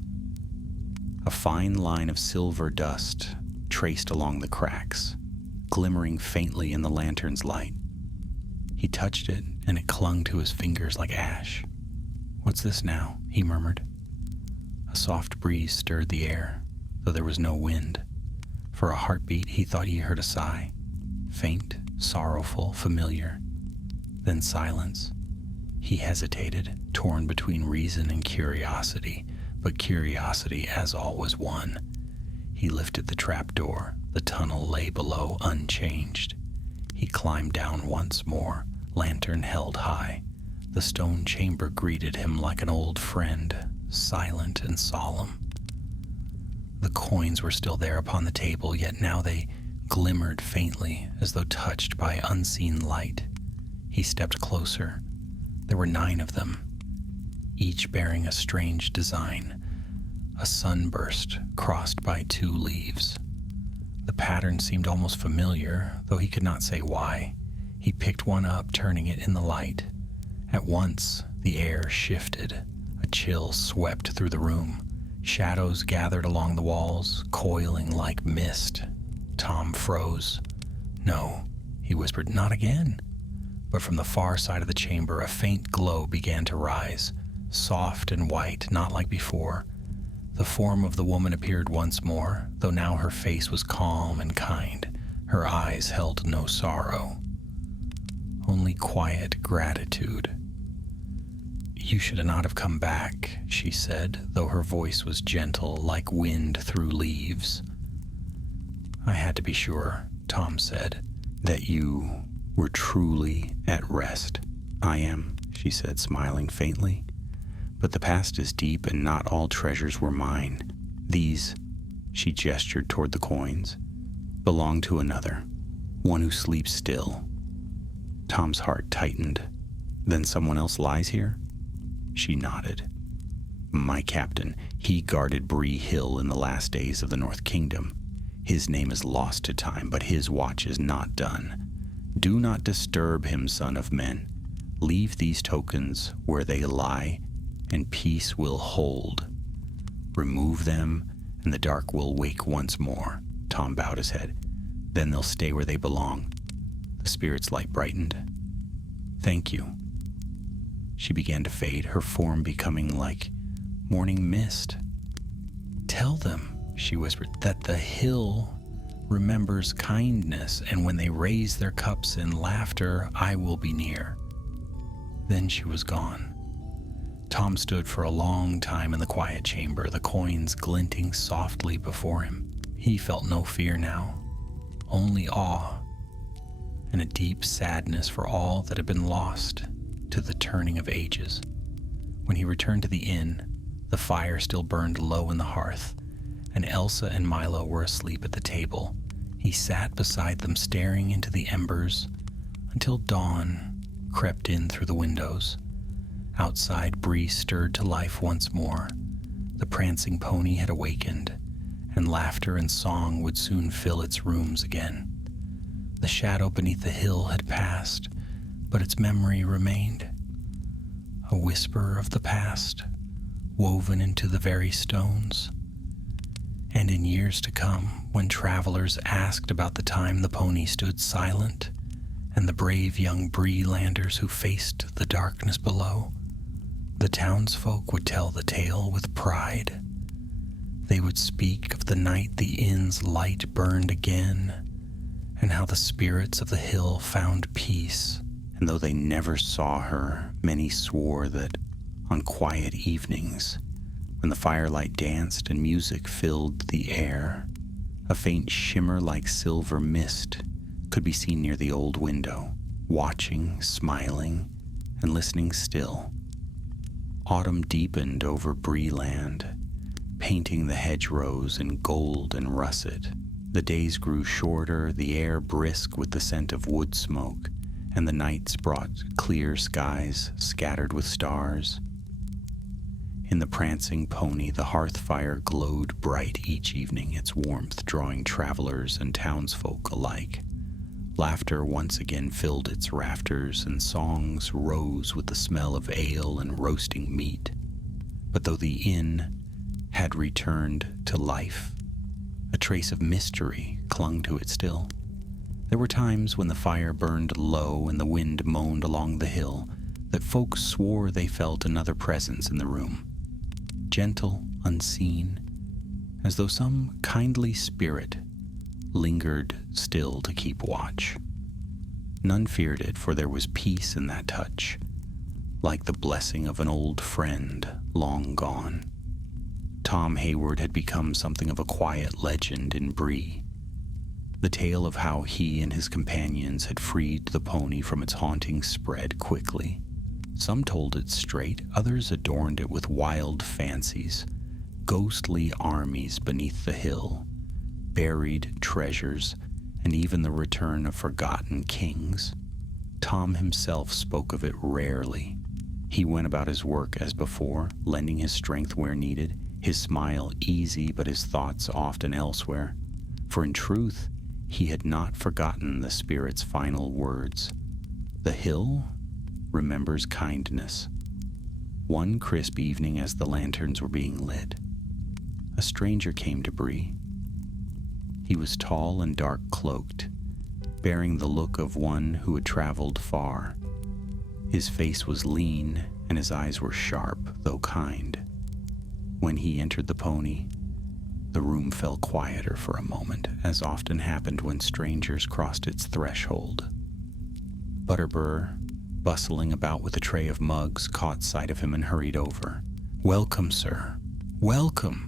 A fine line of silver dust traced along the cracks, glimmering faintly in the lantern's light. He touched it, and it clung to his fingers like ash. What's this now? He murmured. A soft breeze stirred the air, though there was no wind. For a heartbeat, he thought he heard a sigh, faint, sorrowful, familiar. Then silence. He hesitated, torn between reason and curiosity, but curiosity, as always, won. He lifted the trapdoor. The tunnel lay below, unchanged. He climbed down once more, lantern held high. The stone chamber greeted him like an old friend, silent and solemn. The coins were still there upon the table, yet now they glimmered faintly, as though touched by unseen light. He stepped closer. There were 9 of them, each bearing a strange design, a sunburst crossed by 2 leaves. The pattern seemed almost familiar, though he could not say why. He picked one up, turning it in the light. At once, the air shifted. A chill swept through the room. Shadows gathered along the walls, coiling like mist. Tom froze. "No," he whispered, "not again." But from the far side of the chamber, a faint glow began to rise, soft and white, not like before. The form of the woman appeared once more, though now her face was calm and kind. Her eyes held no sorrow, only quiet gratitude. "You should not have come back," she said, though her voice was gentle, like wind through leaves. "I had to be sure," Tom said, "that you were truly at rest." "I am," she said, smiling faintly. "But the past is deep, and not all treasures were mine. These," she gestured toward the coins, "belong to another, one who sleeps still." Tom's heart tightened. "Then someone else lies here?" She nodded. "My captain. He guarded Bree Hill in the last days of the North Kingdom. His name is lost to time, but his watch is not done. Do not disturb him, son of men. Leave these tokens where they lie, and peace will hold. Remove them, and the dark will wake once more." Tom bowed his head. "Then they'll stay where they belong." The spirit's light brightened. "Thank you." She began to fade, her form becoming like morning mist. "Tell them," she whispered, "that the hill remembers kindness, and when they raise their cups in laughter, I will be near." Then she was gone. Tom stood for a long time in the quiet chamber, the coins glinting softly before him. He felt no fear now, only awe, and a deep sadness for all that had been lost to the turning of ages. When he returned to the inn, the fire still burned low in the hearth, and Elsa and Milo were asleep at the table. He sat beside them, staring into the embers until dawn crept in through the windows. Outside, Bree stirred to life once more. The prancing pony had awakened, and laughter and song would soon fill its rooms again. The shadow beneath the hill had passed, but its memory remained. A whisper of the past, woven into the very stones. And in years to come, when travelers asked about the time the pony stood silent, and the brave young Bree-landers who faced the darkness below, the townsfolk would tell the tale with pride. They would speak of the night the inn's light burned again, and how the spirits of the hill found peace. And though they never saw her, many swore that on quiet evenings, when the firelight danced and music filled the air, a faint shimmer like silver mist could be seen near the old window, watching, smiling, and listening still. Autumn deepened over Bree-land, painting the hedgerows in gold and russet. The days grew shorter, the air brisk with the scent of wood smoke, and the nights brought clear skies scattered with stars. In the prancing pony, the hearth fire glowed bright each evening, its warmth drawing travelers and townsfolk alike. Laughter once again filled its rafters, and songs rose with the smell of ale and roasting meat. But though the inn had returned to life, a trace of mystery clung to it still. There were times when the fire burned low and the wind moaned along the hill that folks swore they felt another presence in the room. Gentle, unseen, as though some kindly spirit lingered still to keep watch. None feared it, for there was peace in that touch, like the blessing of an old friend long gone. Tom Hayward had become something of a quiet legend in Bree. The tale of how he and his companions had freed the pony from its haunting spread quickly. Some told it straight, others adorned it with wild fancies, ghostly armies beneath the hill, buried treasures, and even the return of forgotten kings. Tom himself spoke of it rarely. He went about his work as before, lending his strength where needed, his smile easy but his thoughts often elsewhere. For in truth, he had not forgotten the spirit's final words. The hill remembers kindness. One crisp evening as the lanterns were being lit, a stranger came to Bree. He was tall and dark-cloaked, bearing the look of one who had traveled far. His face was lean, and his eyes were sharp, though kind. When he entered the pony, the room fell quieter for a moment, as often happened when strangers crossed its threshold. Butterbur, bustling about with a tray of mugs, caught sight of him and hurried over. "Welcome, sir. Welcome.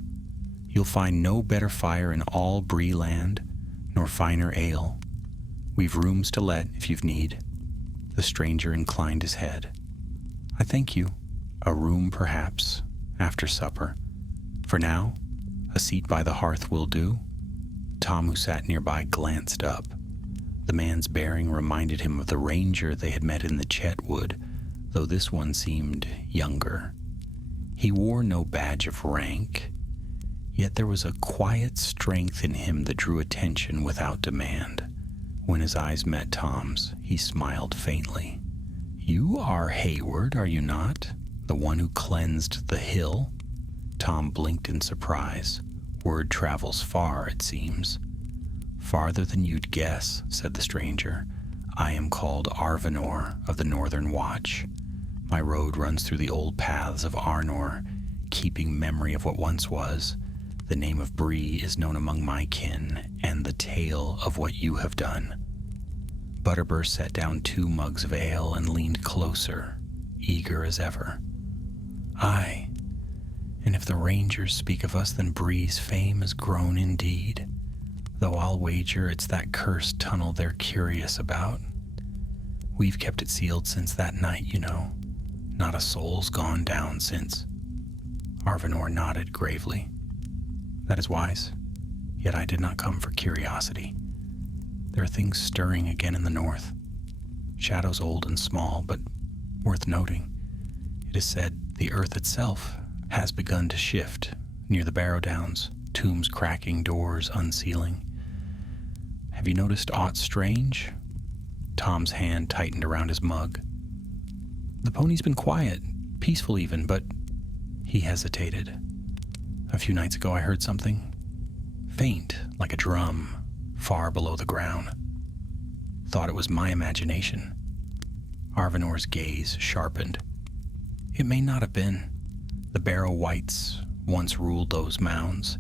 You'll find no better fire in all Bree land, nor finer ale. We've rooms to let if you've need." The stranger inclined his head. "I thank you. A room, perhaps, after supper. For now, a seat by the hearth will do." Tom, who sat nearby, glanced up. The man's bearing reminded him of the ranger they had met in the Chetwood, though this one seemed younger. He wore no badge of rank, yet there was a quiet strength in him that drew attention without demand. When his eyes met Tom's, he smiled faintly. "You are Hayward, are you not? The one who cleansed the hill?" Tom blinked in surprise. "Word travels far, it seems." "Farther than you'd guess," said the stranger. "I am called Arvenor of the Northern Watch. My road runs through the old paths of Arnor, keeping memory of what once was. The name of Bree is known among my kin, and the tale of what you have done." Butterbur set down 2 mugs of ale and leaned closer, eager as ever. "Aye, and if the rangers speak of us, then Bree's fame has grown indeed, though I'll wager it's that cursed tunnel they're curious about. We've kept it sealed since that night, you know. Not a soul's gone down since." Arvenor nodded gravely. "That is wise, yet I did not come for curiosity. There are things stirring again in the north. Shadows old and small, but worth noting. It is said the earth itself has begun to shift near the Barrow Downs, tombs cracking, doors unsealing. Have you noticed aught strange?" Tom's hand tightened around his mug. "The pony's been quiet, peaceful even, but..." He hesitated. "A few nights ago I heard something faint, like a drum, far below the ground. Thought it was my imagination." Arvenor's gaze sharpened. "It may not have been. The Barrow Wights once ruled those mounds,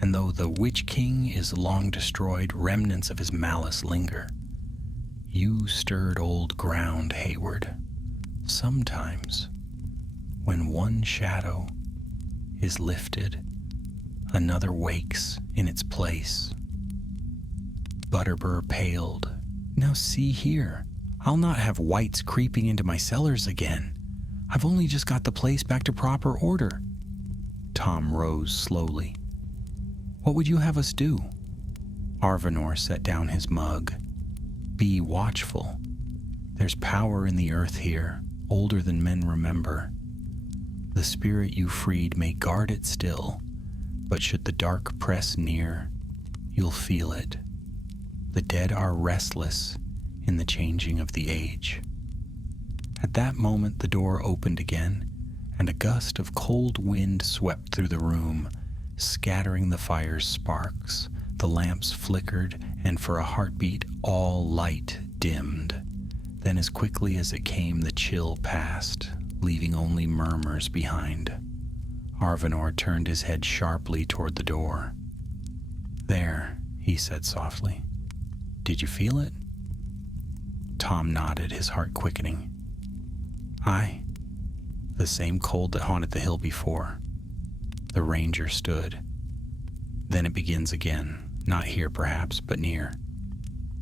and though the Witch King is long destroyed, remnants of his malice linger. You stirred old ground, Hayward. Sometimes, when one shadow is lifted, another wakes in its place." Butterbur paled. "Now see here, I'll not have wights creeping into my cellars again. I've only just got the place back to proper order." Tom rose slowly. "What would you have us do?" Arvenor set down his mug. "Be watchful. There's power in the earth here, older than men remember. The spirit you freed may guard it still, but should the dark press near, you'll feel it. The dead are restless in the changing of the age." At that moment the door opened again, and a gust of cold wind swept through the room, scattering the fire's sparks. The lamps flickered, and for a heartbeat all light dimmed. Then as quickly as it came, the chill passed, leaving only murmurs behind. Arvanor turned his head sharply toward the door. "There," he said softly. "Did you feel it?" Tom nodded, his heart quickening. "Aye, the same cold that haunted the hill before." The ranger stood. "Then it begins again, not here perhaps, but near.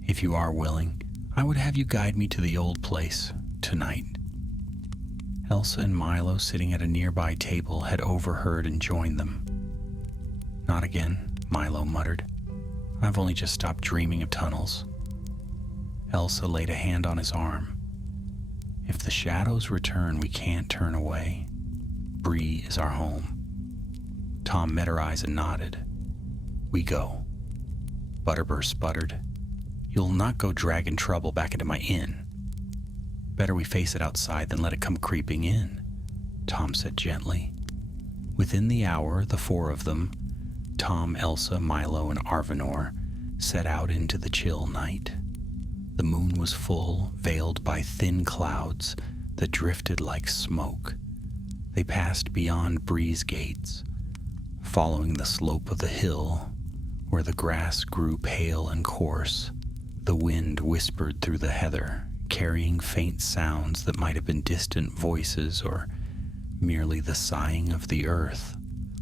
If you are willing, I would have you guide me to the old place, tonight." Elsa and Milo, sitting at a nearby table, had overheard and joined them. "Not again," Milo muttered. "I've only just stopped dreaming of tunnels." Elsa laid a hand on his arm. "If the shadows return, we can't turn away. Bree is our home." Tom met her eyes and nodded. "We go." Butterbur sputtered. "You'll not go dragging trouble back into my inn." "Better we face it outside than let it come creeping in," Tom said gently. Within the hour, the four of them, Tom, Elsa, Milo, and Arvanor, set out into the chill night. The moon was full, veiled by thin clouds that drifted like smoke. They passed beyond Bree's gates, following the slope of the hill, where the grass grew pale and coarse. The wind whispered through the heather, carrying faint sounds that might have been distant voices or merely the sighing of the earth.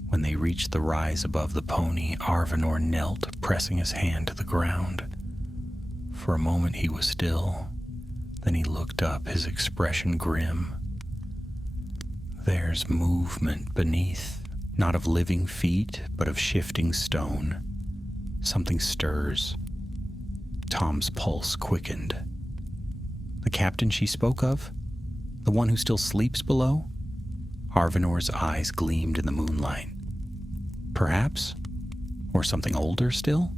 When they reached the rise above the pony, Arvanor knelt, pressing his hand to the ground. For a moment he was still. Then he looked up, his expression grim. "There's movement beneath, not of living feet, but of shifting stone. Something stirs." Tom's pulse quickened. "The captain she spoke of? The one who still sleeps below?" Arvanor's eyes gleamed in the moonlight. "Perhaps? Or something older still?"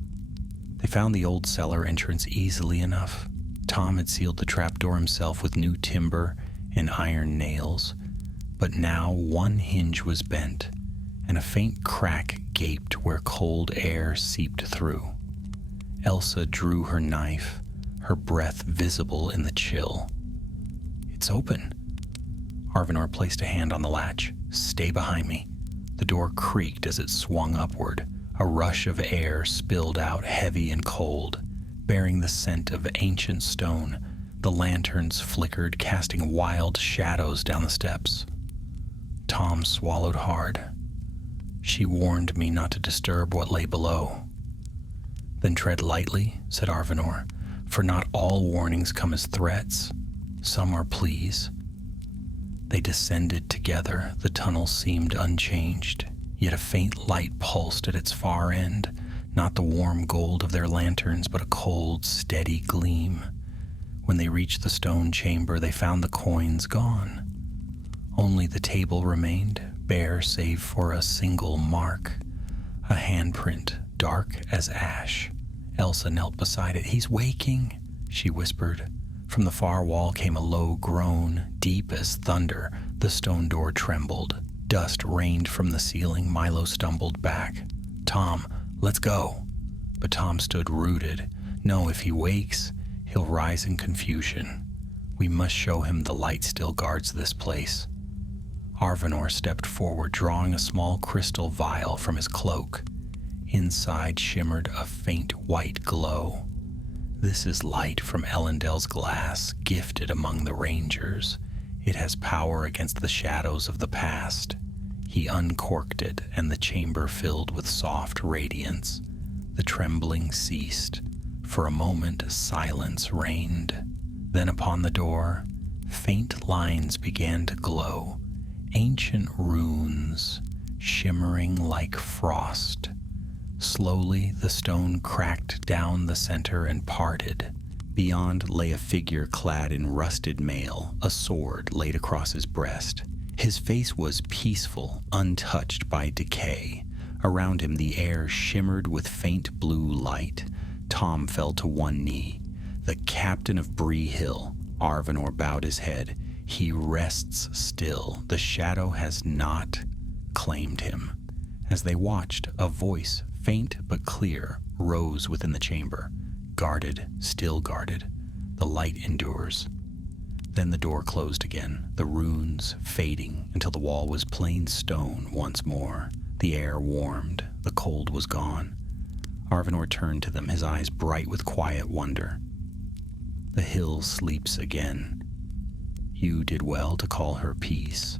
They found the old cellar entrance easily enough. Tom had sealed the trapdoor himself with new timber and iron nails, but now one hinge was bent, and a faint crack gaped where cold air seeped through. Elsa drew her knife, her breath visible in the chill. "It's open." Arvanor placed a hand on the latch. "Stay behind me." The door creaked as it swung upward. A rush of air spilled out heavy and cold, bearing the scent of ancient stone. The lanterns flickered, casting wild shadows down the steps. Tom swallowed hard. "She warned me not to disturb what lay below." "Then tread lightly," said Arvanor, "for not all warnings come as threats. Some are pleas." They descended together. The tunnel seemed unchanged, yet a faint light pulsed at its far end, not the warm gold of their lanterns, but a cold, steady gleam. When they reached the stone chamber, they found the coins gone. Only the table remained, bare save for a single mark, a handprint dark as ash. Elsa knelt beside it. "He's waking," she whispered. From the far wall came a low groan, deep as thunder. The stone door trembled. Dust rained from the ceiling. Milo stumbled back. "Tom, let's go." But Tom stood rooted. "No, if he wakes, he'll rise in confusion. We must show him the light still guards this place." Arvanor stepped forward, drawing a small crystal vial from his cloak. Inside shimmered a faint white glow. "This is light from Elendil's glass, gifted among the rangers. It has power against the shadows of the past." He uncorked it, and the chamber filled with soft radiance. The trembling ceased. For a moment, silence reigned. Then upon the door, faint lines began to glow, ancient runes, shimmering like frost. Slowly, the stone cracked down the center and parted. Beyond lay a figure clad in rusted mail, a sword laid across his breast. His face was peaceful, untouched by decay. Around him the air shimmered with faint blue light. Tom fell to one knee. "The captain of Bree Hill." Arvanor bowed his head. "He rests still. The shadow has not claimed him." As they watched, a voice, faint but clear, rose within the chamber. "Guarded, still guarded. The light endures." Then the door closed again, the runes fading until the wall was plain stone once more. The air warmed, the cold was gone. Arvanor turned to them, his eyes bright with quiet wonder. The hill sleeps again. You did well to call her peace.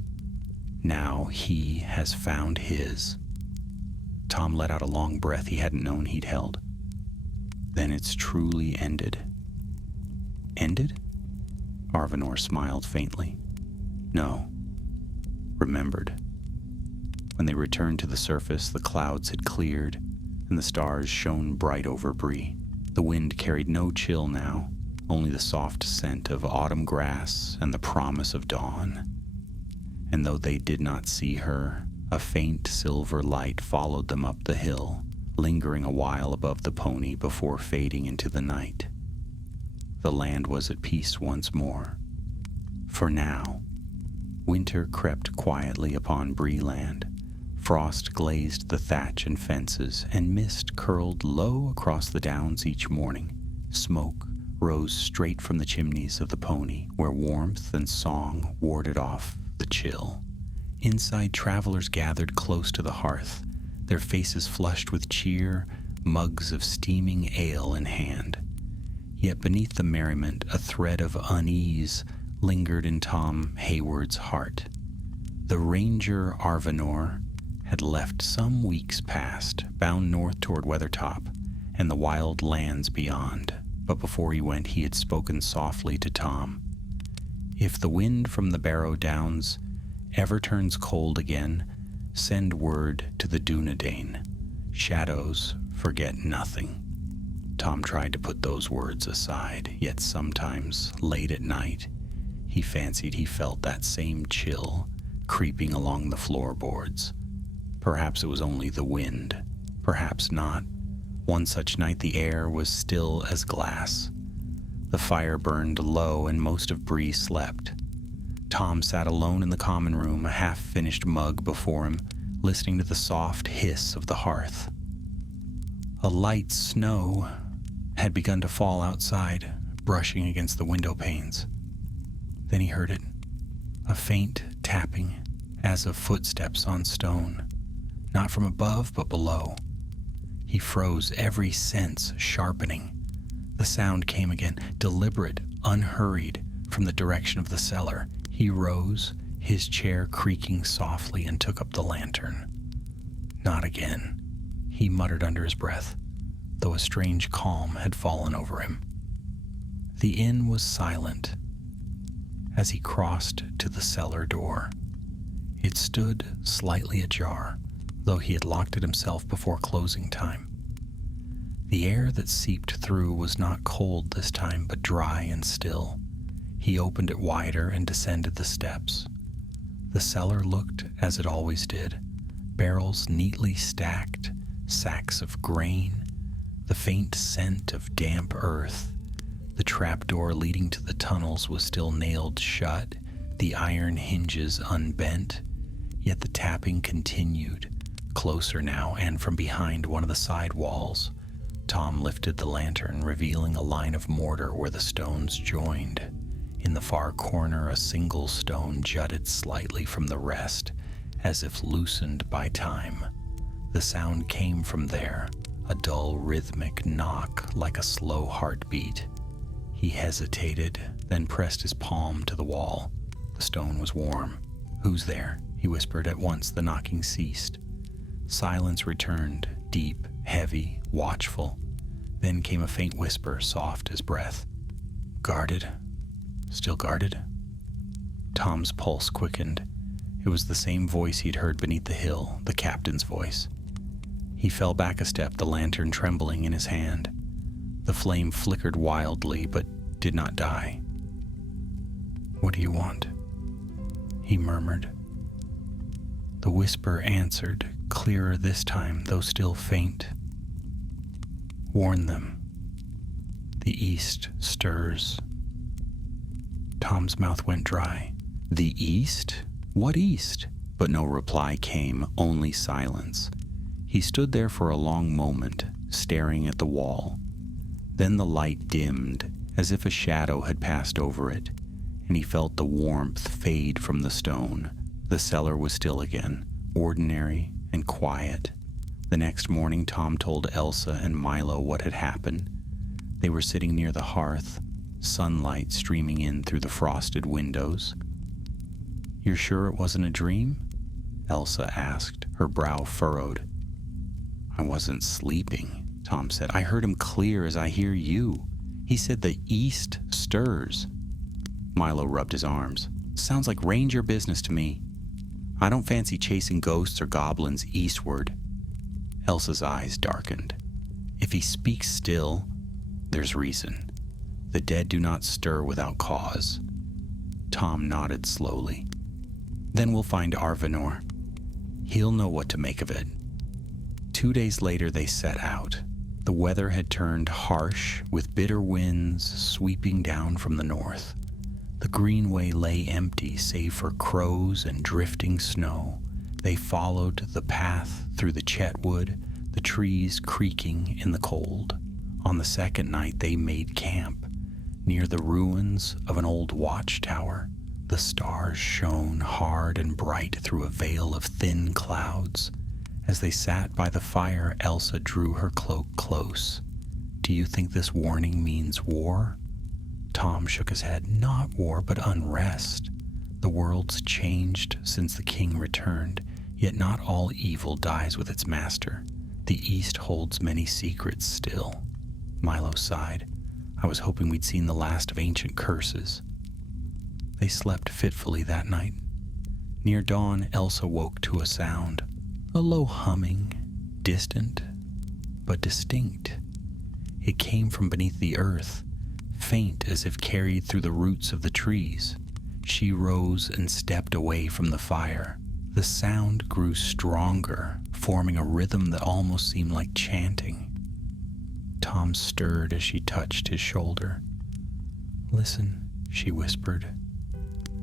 Now he has found his. Tom let out a long breath he hadn't known he'd held. Then it's truly ended. Ended? Arvanor smiled faintly. No. Remembered. When they returned to the surface, the clouds had cleared, and the stars shone bright over Bree. The wind carried no chill now, only the soft scent of autumn grass and the promise of dawn. And though they did not see her, a faint silver light followed them up the hill, lingering a while above the pony before fading into the night. The land was at peace once more. For now, winter crept quietly upon Bree land. Frost glazed the thatch and fences, and mist curled low across the downs each morning. Smoke rose straight from the chimneys of the pony, where warmth and song warded off the chill. Inside, travelers gathered close to the hearth, their faces flushed with cheer, mugs of steaming ale in hand. Yet beneath the merriment, a thread of unease lingered in Tom Hayward's heart. The ranger Arvanor had left some weeks past, bound north toward Weathertop and the wild lands beyond. But before he went, he had spoken softly to Tom. If the wind from the Barrow Downs ever turns cold again, send word to the Dunedain. Shadows forget nothing. Tom tried to put those words aside, yet sometimes, late at night, he fancied he felt that same chill creeping along the floorboards. Perhaps it was only the wind, perhaps not. One such night the air was still as glass. The fire burned low and most of Bree slept. Tom sat alone in the common room, a half-finished mug before him, listening to the soft hiss of the hearth. A light snow had begun to fall outside, brushing against the window panes. Then he heard it, a faint tapping, as of footsteps on stone, not from above but below. He froze, every sense sharpening. The sound came again, deliberate, unhurried, from the direction of the cellar. He rose, his chair creaking softly, and took up the lantern. Not again, he muttered under his breath, though a strange calm had fallen over him. The inn was silent as he crossed to the cellar door. It stood slightly ajar, though he had locked it himself before closing time. The air that seeped through was not cold this time, but dry and still. He opened it wider and descended the steps. The cellar looked as it always did, barrels neatly stacked, sacks of grain, the faint scent of damp earth. The trapdoor leading to the tunnels was still nailed shut, the iron hinges unbent, yet the tapping continued, closer now, and from behind one of the side walls. Tom lifted the lantern, revealing a line of mortar where the stones joined. In the far corner, a single stone jutted slightly from the rest, as if loosened by time. The sound came from there, a dull rhythmic knock like a slow heartbeat. He hesitated, then pressed his palm to the wall. The stone was warm. "Who's there?" he whispered. At once the knocking ceased. Silence returned, deep, heavy, watchful. Then came a faint whisper, soft as breath. "Guarded? Still guarded?" Tom's pulse quickened. It was the same voice he'd heard beneath the hill, the captain's voice. He fell back a step, the lantern trembling in his hand. The flame flickered wildly, but did not die. "What do you want?" he murmured. The whisper answered, clearer this time, though still faint. "Warn them. The east stirs." Tom's mouth went dry. The east? What east? But no reply came, only silence. He stood there for a long moment, staring at the wall. Then the light dimmed, as if a shadow had passed over it, and he felt the warmth fade from the stone. The cellar was still again, ordinary and quiet. The next morning, Tom told Elsa and Milo what had happened. They were sitting near the hearth, sunlight streaming in through the frosted windows. "You're sure it wasn't a dream?" Elsa asked, her brow furrowed. "I wasn't sleeping," Tom said. "I heard him clear as I hear you. He said the east stirs." Milo rubbed his arms. "Sounds like ranger business to me. I don't fancy chasing ghosts or goblins eastward." Elsa's eyes darkened. "If he speaks still, there's reason. The dead do not stir without cause." Tom nodded slowly. "Then we'll find Arvenor. He'll know what to make of it." 2 days later they set out. The weather had turned harsh, with bitter winds sweeping down from the north. The greenway lay empty save for crows and drifting snow. They followed the path through the chetwood, the trees creaking in the cold. On the second night they made camp, near the ruins of an old watchtower. The stars shone hard and bright through a veil of thin clouds. As they sat by the fire, Elsa drew her cloak close. "Do you think this warning means war?" Tom shook his head. "Not war, but unrest. The world's changed since the king returned, yet not all evil dies with its master. The East holds many secrets still." Milo sighed. "I was hoping we'd seen the last of ancient curses." They slept fitfully that night. Near dawn, Elsa woke to a sound. A low humming, distant, but distinct. It came from beneath the earth, faint as if carried through the roots of the trees. She rose and stepped away from the fire. The sound grew stronger, forming a rhythm that almost seemed like chanting. Tom stirred as she touched his shoulder. "Listen," she whispered.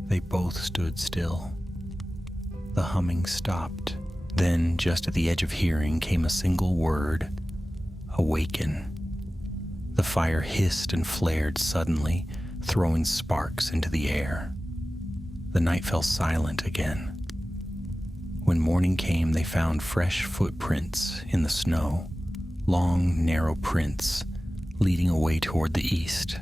They both stood still. The humming stopped. Then, just at the edge of hearing, came a single word: "Awaken." The fire hissed and flared suddenly, throwing sparks into the air. The night fell silent again. When morning came, they found fresh footprints in the snow, long, narrow prints leading away toward the east.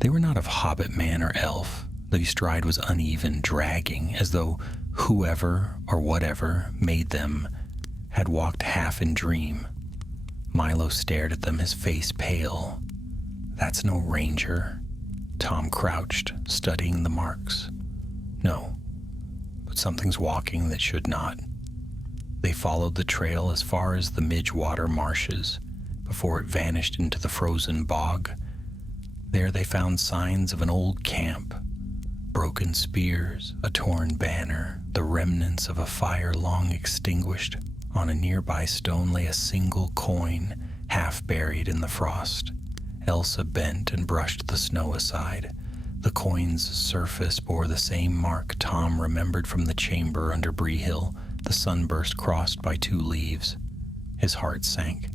They were not of hobbit man or elf. The stride was uneven, dragging, as though whoever or whatever made them had walked half in dream. Milo stared at them, his face pale. "That's no ranger." Tom crouched, studying the marks. "No, but something's walking that should not." They followed the trail as far as the Midgewater marshes, before it vanished into the frozen bog. There they found signs of an old camp. Broken spears, a torn banner, the remnants of a fire long extinguished. On a nearby stone lay a single coin, half buried in the frost. Elsa bent and brushed the snow aside. The coin's surface bore the same mark Tom remembered from the chamber under Bree Hill, the sunburst crossed by 2 leaves. His heart sank.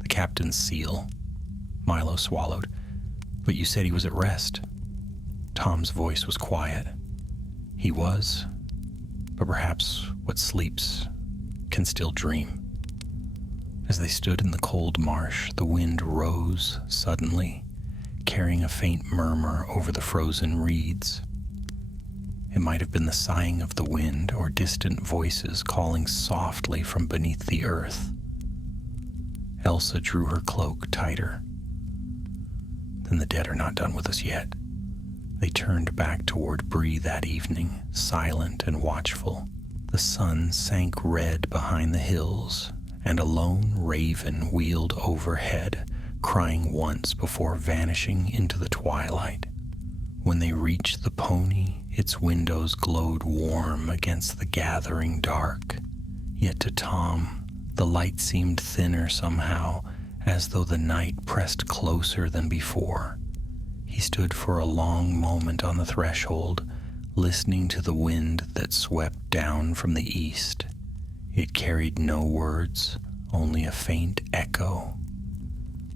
"The captain's seal." Milo swallowed. "But you said he was at rest." Tom's voice was quiet. "He was, but perhaps what sleeps can still dream." As they stood in the cold marsh, the wind rose suddenly, carrying a faint murmur over the frozen reeds. It might have been the sighing of the wind or distant voices calling softly from beneath the earth. Elsa drew her cloak tighter. "Then the dead are not done with us yet." They turned back toward Bree that evening, silent and watchful. The sun sank red behind the hills, and a lone raven wheeled overhead, crying once before vanishing into the twilight. When they reached the pony, its windows glowed warm against the gathering dark. Yet to Tom, the light seemed thinner somehow, as though the night pressed closer than before. He stood for a long moment on the threshold, listening to the wind that swept down from the east. It carried no words, only a faint echo,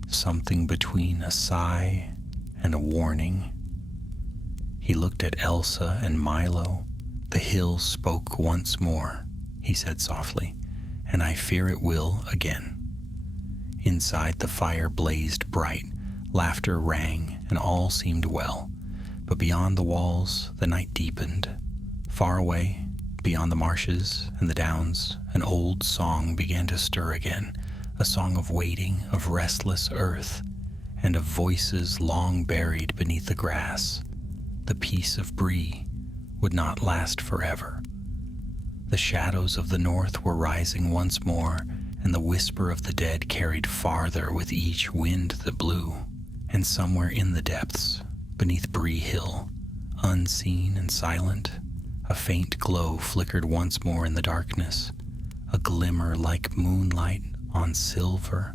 something between a sigh and a warning. He looked at Elsa and Milo. "The hill spoke once more," he said softly, "and I fear it will again." Inside, the fire blazed bright, laughter rang, and all seemed well. But beyond the walls, the night deepened. Far away, beyond the marshes and the downs, an old song began to stir again, a song of waiting, of restless earth, and of voices long buried beneath the grass. The peace of Bree would not last forever. The shadows of the north were rising once more, and the whisper of the dead carried farther with each wind that blew. And somewhere in the depths, beneath Bree Hill, unseen and silent, a faint glow flickered once more in the darkness, a glimmer like moonlight on silver,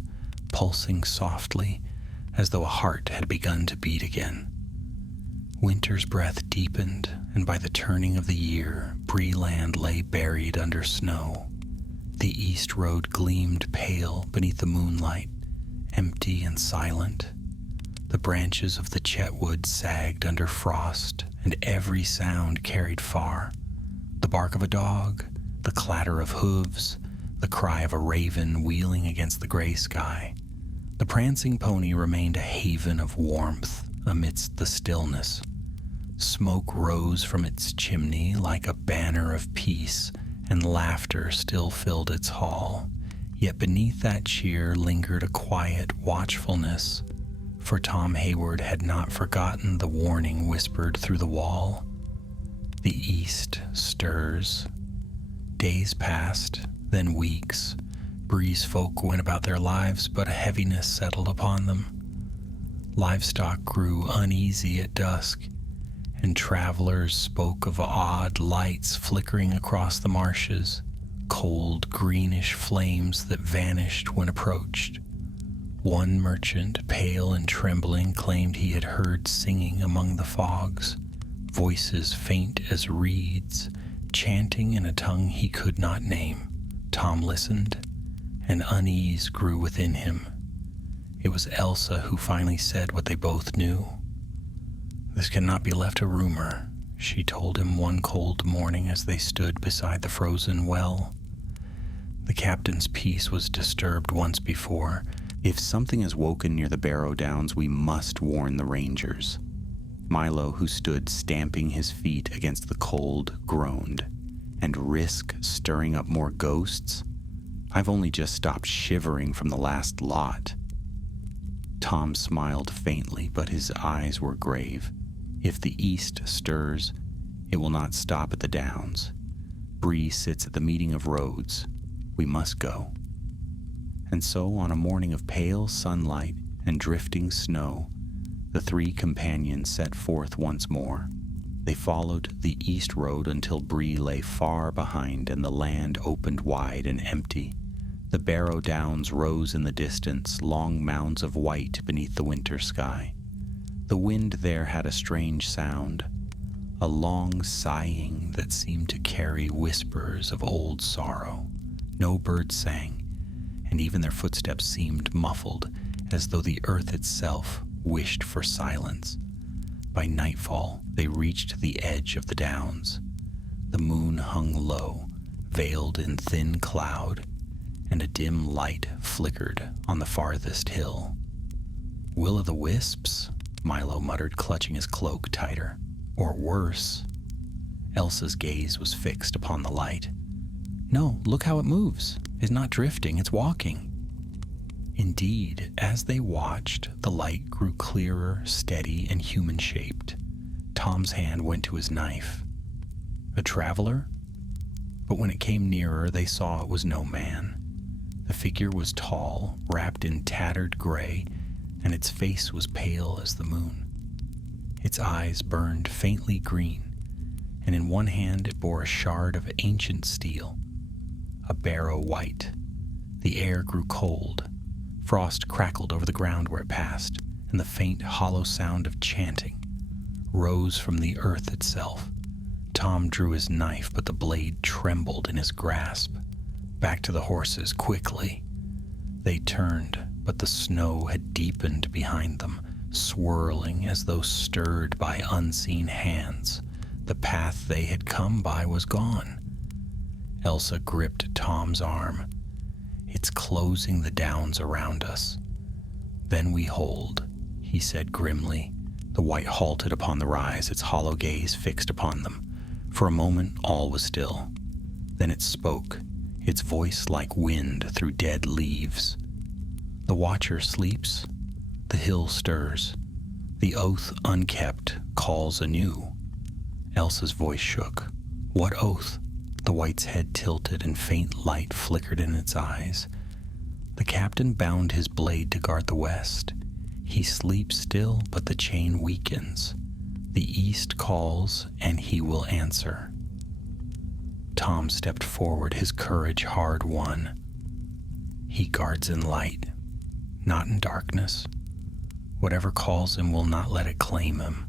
pulsing softly, as though a heart had begun to beat again. Winter's breath deepened, and by the turning of the year, Bree land lay buried under snow. The east road gleamed pale beneath the moonlight, empty and silent. The branches of the chetwood sagged under frost, and every sound carried far. The bark of a dog, the clatter of hooves, the cry of a raven wheeling against the gray sky. The prancing pony remained a haven of warmth amidst the stillness. Smoke rose from its chimney like a banner of peace, and laughter still filled its hall. Yet beneath that cheer lingered a quiet watchfulness, for Tom Hayward had not forgotten the warning whispered through the wall. The east stirs. Days passed, then weeks. Bree's folk went about their lives, but a heaviness settled upon them. Livestock grew uneasy at dusk, and travelers spoke of odd lights flickering across the marshes, cold greenish flames that vanished when approached. One merchant, pale and trembling, claimed he had heard singing among the fogs, voices faint as reeds, chanting in a tongue he could not name. Tom listened, and unease grew within him. It was Elsa who finally said what they both knew. "This cannot be left a rumor," she told him one cold morning as they stood beside the frozen well. The captain's peace was disturbed once before. "If something has woken near the Barrow Downs, we must warn the rangers." Milo, who stood stamping his feet against the cold, groaned. "And risk stirring up more ghosts? I've only just stopped shivering from the last lot." Tom smiled faintly, but his eyes were grave. "If the east stirs, it will not stop at the downs. Bree sits at the meeting of roads. We must go." And so, on a morning of pale sunlight and drifting snow, the three companions set forth once more. They followed the east road until Bree lay far behind and the land opened wide and empty. The Barrow Downs rose in the distance, long mounds of white beneath the winter sky. The wind there had a strange sound, a long sighing that seemed to carry whispers of old sorrow. No birds sang, and even their footsteps seemed muffled, as though the earth itself wished for silence. By nightfall, they reached the edge of the downs. The moon hung low, veiled in thin cloud, and a dim light flickered on the farthest hill. "Will-o'-the-wisps?" Milo muttered, clutching his cloak tighter. "Or worse." Elsa's gaze was fixed upon the light. "No, look how it moves. It's not drifting, it's walking." Indeed, as they watched, the light grew clearer, steady, and human-shaped. Tom's hand went to his knife. A traveler? But when it came nearer, they saw it was no man. The figure was tall, wrapped in tattered gray, and its face was pale as the moon. Its eyes burned faintly green, and in one hand it bore a shard of ancient steel, a barrow white. The air grew cold. Frost crackled over the ground where it passed, and the faint, hollow sound of chanting rose from the earth itself. Tom drew his knife, but the blade trembled in his grasp. Back to the horses, quickly. They turned, but the snow had deepened behind them. swirling as though stirred by unseen hands. The path they had come by was gone. Elsa gripped Tom's arm. "It's closing the downs around us." "Then we hold," he said grimly. The white halted upon the rise, its hollow gaze fixed upon them. For a moment, all was still. Then it spoke, its voice like wind through dead leaves. "The Watcher sleeps. The hill stirs. The oath unkept calls anew." Elsa's voice shook. "What oath?" The white's head tilted and faint light flickered in its eyes. "The captain bound his blade to guard the west. He sleeps still, but the chain weakens. The east calls, and he will answer." Tom stepped forward, his courage hard won. "He guards in light, not in darkness. Whatever calls him will not let it claim him."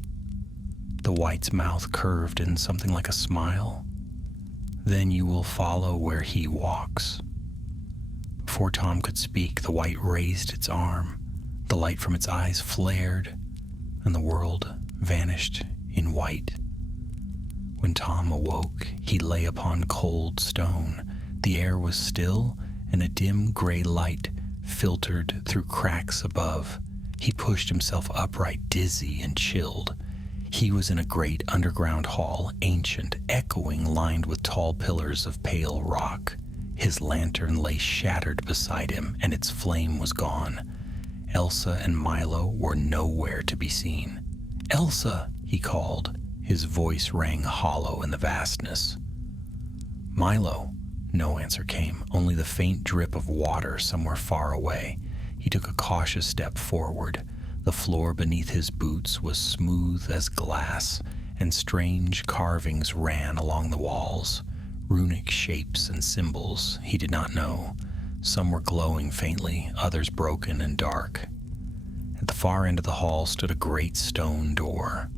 The white's mouth curved in something like a smile. "Then you will follow where he walks." Before Tom could speak, the white raised its arm. The light from its eyes flared, and the world vanished in white. When Tom awoke, he lay upon cold stone. The air was still, and a dim gray light filtered through cracks above. He pushed himself upright, dizzy and chilled. He was in a great underground hall, ancient, echoing, lined with tall pillars of pale rock. His lantern lay shattered beside him, and its flame was gone. Elsa and Milo were nowhere to be seen. "Elsa!" he called. His voice rang hollow in the vastness. "Milo!" No answer came, only the faint drip of water somewhere far away. He took a cautious step forward. The floor beneath his boots was smooth as glass, and strange carvings ran along the walls. Runic shapes and symbols he did not know. Some were glowing faintly, others broken and dark. At the far end of the hall stood a great stone door.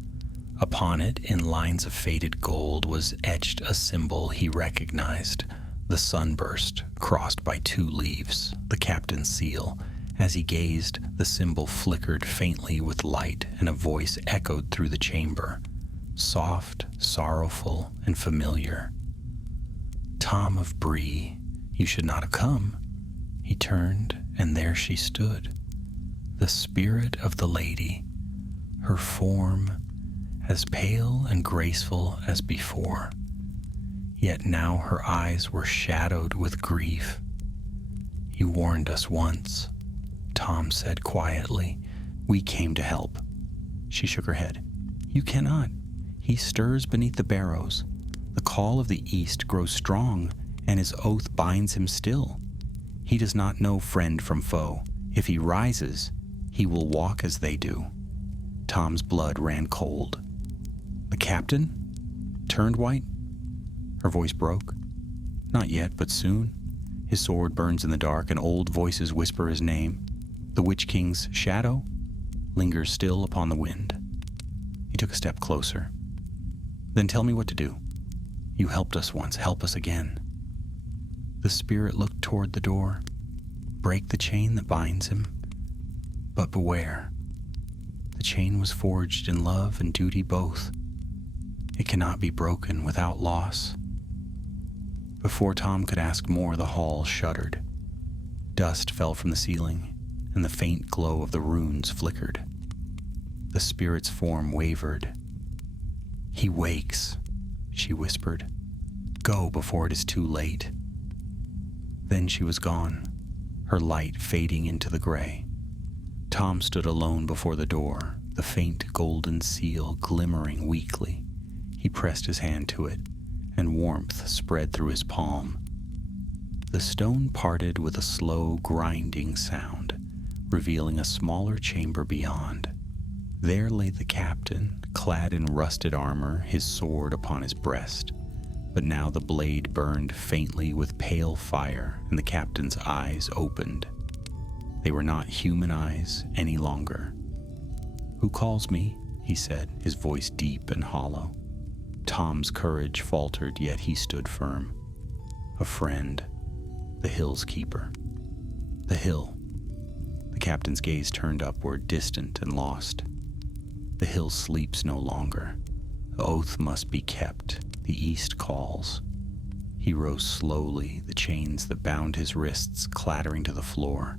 Upon it, in lines of faded gold, was etched a symbol he recognized. The sunburst, crossed by 2 leaves, the captain's seal. As he gazed, the symbol flickered faintly with light, and a voice echoed through the chamber. Soft, sorrowful, and familiar. "Tom of Bree, you should not have come." He turned, and there she stood, the spirit of the lady, her form as pale and graceful as before. Yet now her eyes were shadowed with grief. "You warned us once," Tom said quietly. "We came to help." She shook her head. "You cannot. He stirs beneath the barrows. The call of the east grows strong, and his oath binds him still. He does not know friend from foe. If he rises, he will walk as they do." Tom's blood ran cold. "The captain? Turned white?" Her voice broke. "Not yet, but soon. His sword burns in the dark, and old voices whisper his name. The Witch King's shadow lingers still upon the wind." He took a step closer. "Then tell me what to do. You helped us once, help us again." The spirit looked toward the door. "Break the chain that binds him. But beware. The chain was forged in love and duty both. It cannot be broken without loss." Before Tom could ask more, the hall shuddered. Dust fell from the ceiling, and the faint glow of the runes flickered. The spirit's form wavered. "He wakes," she whispered. "Go before it is too late." Then she was gone, her light fading into the gray. Tom stood alone before the door, the faint golden seal glimmering weakly. He pressed his hand to it, and warmth spread through his palm. The stone parted with a slow, grinding sound, revealing a smaller chamber beyond. There lay the captain, clad in rusted armor, his sword upon his breast. But now the blade burned faintly with pale fire, and the captain's eyes opened. They were not human eyes any longer. "Who calls me?" he said, his voice deep and hollow. Tom's courage faltered, yet he stood firm. "A friend, the hill's keeper." "The hill." The captain's gaze turned upward, distant and lost. The hill sleeps no longer. The oath must be kept. The east calls. He rose slowly, the chains that bound his wrists clattering to the floor.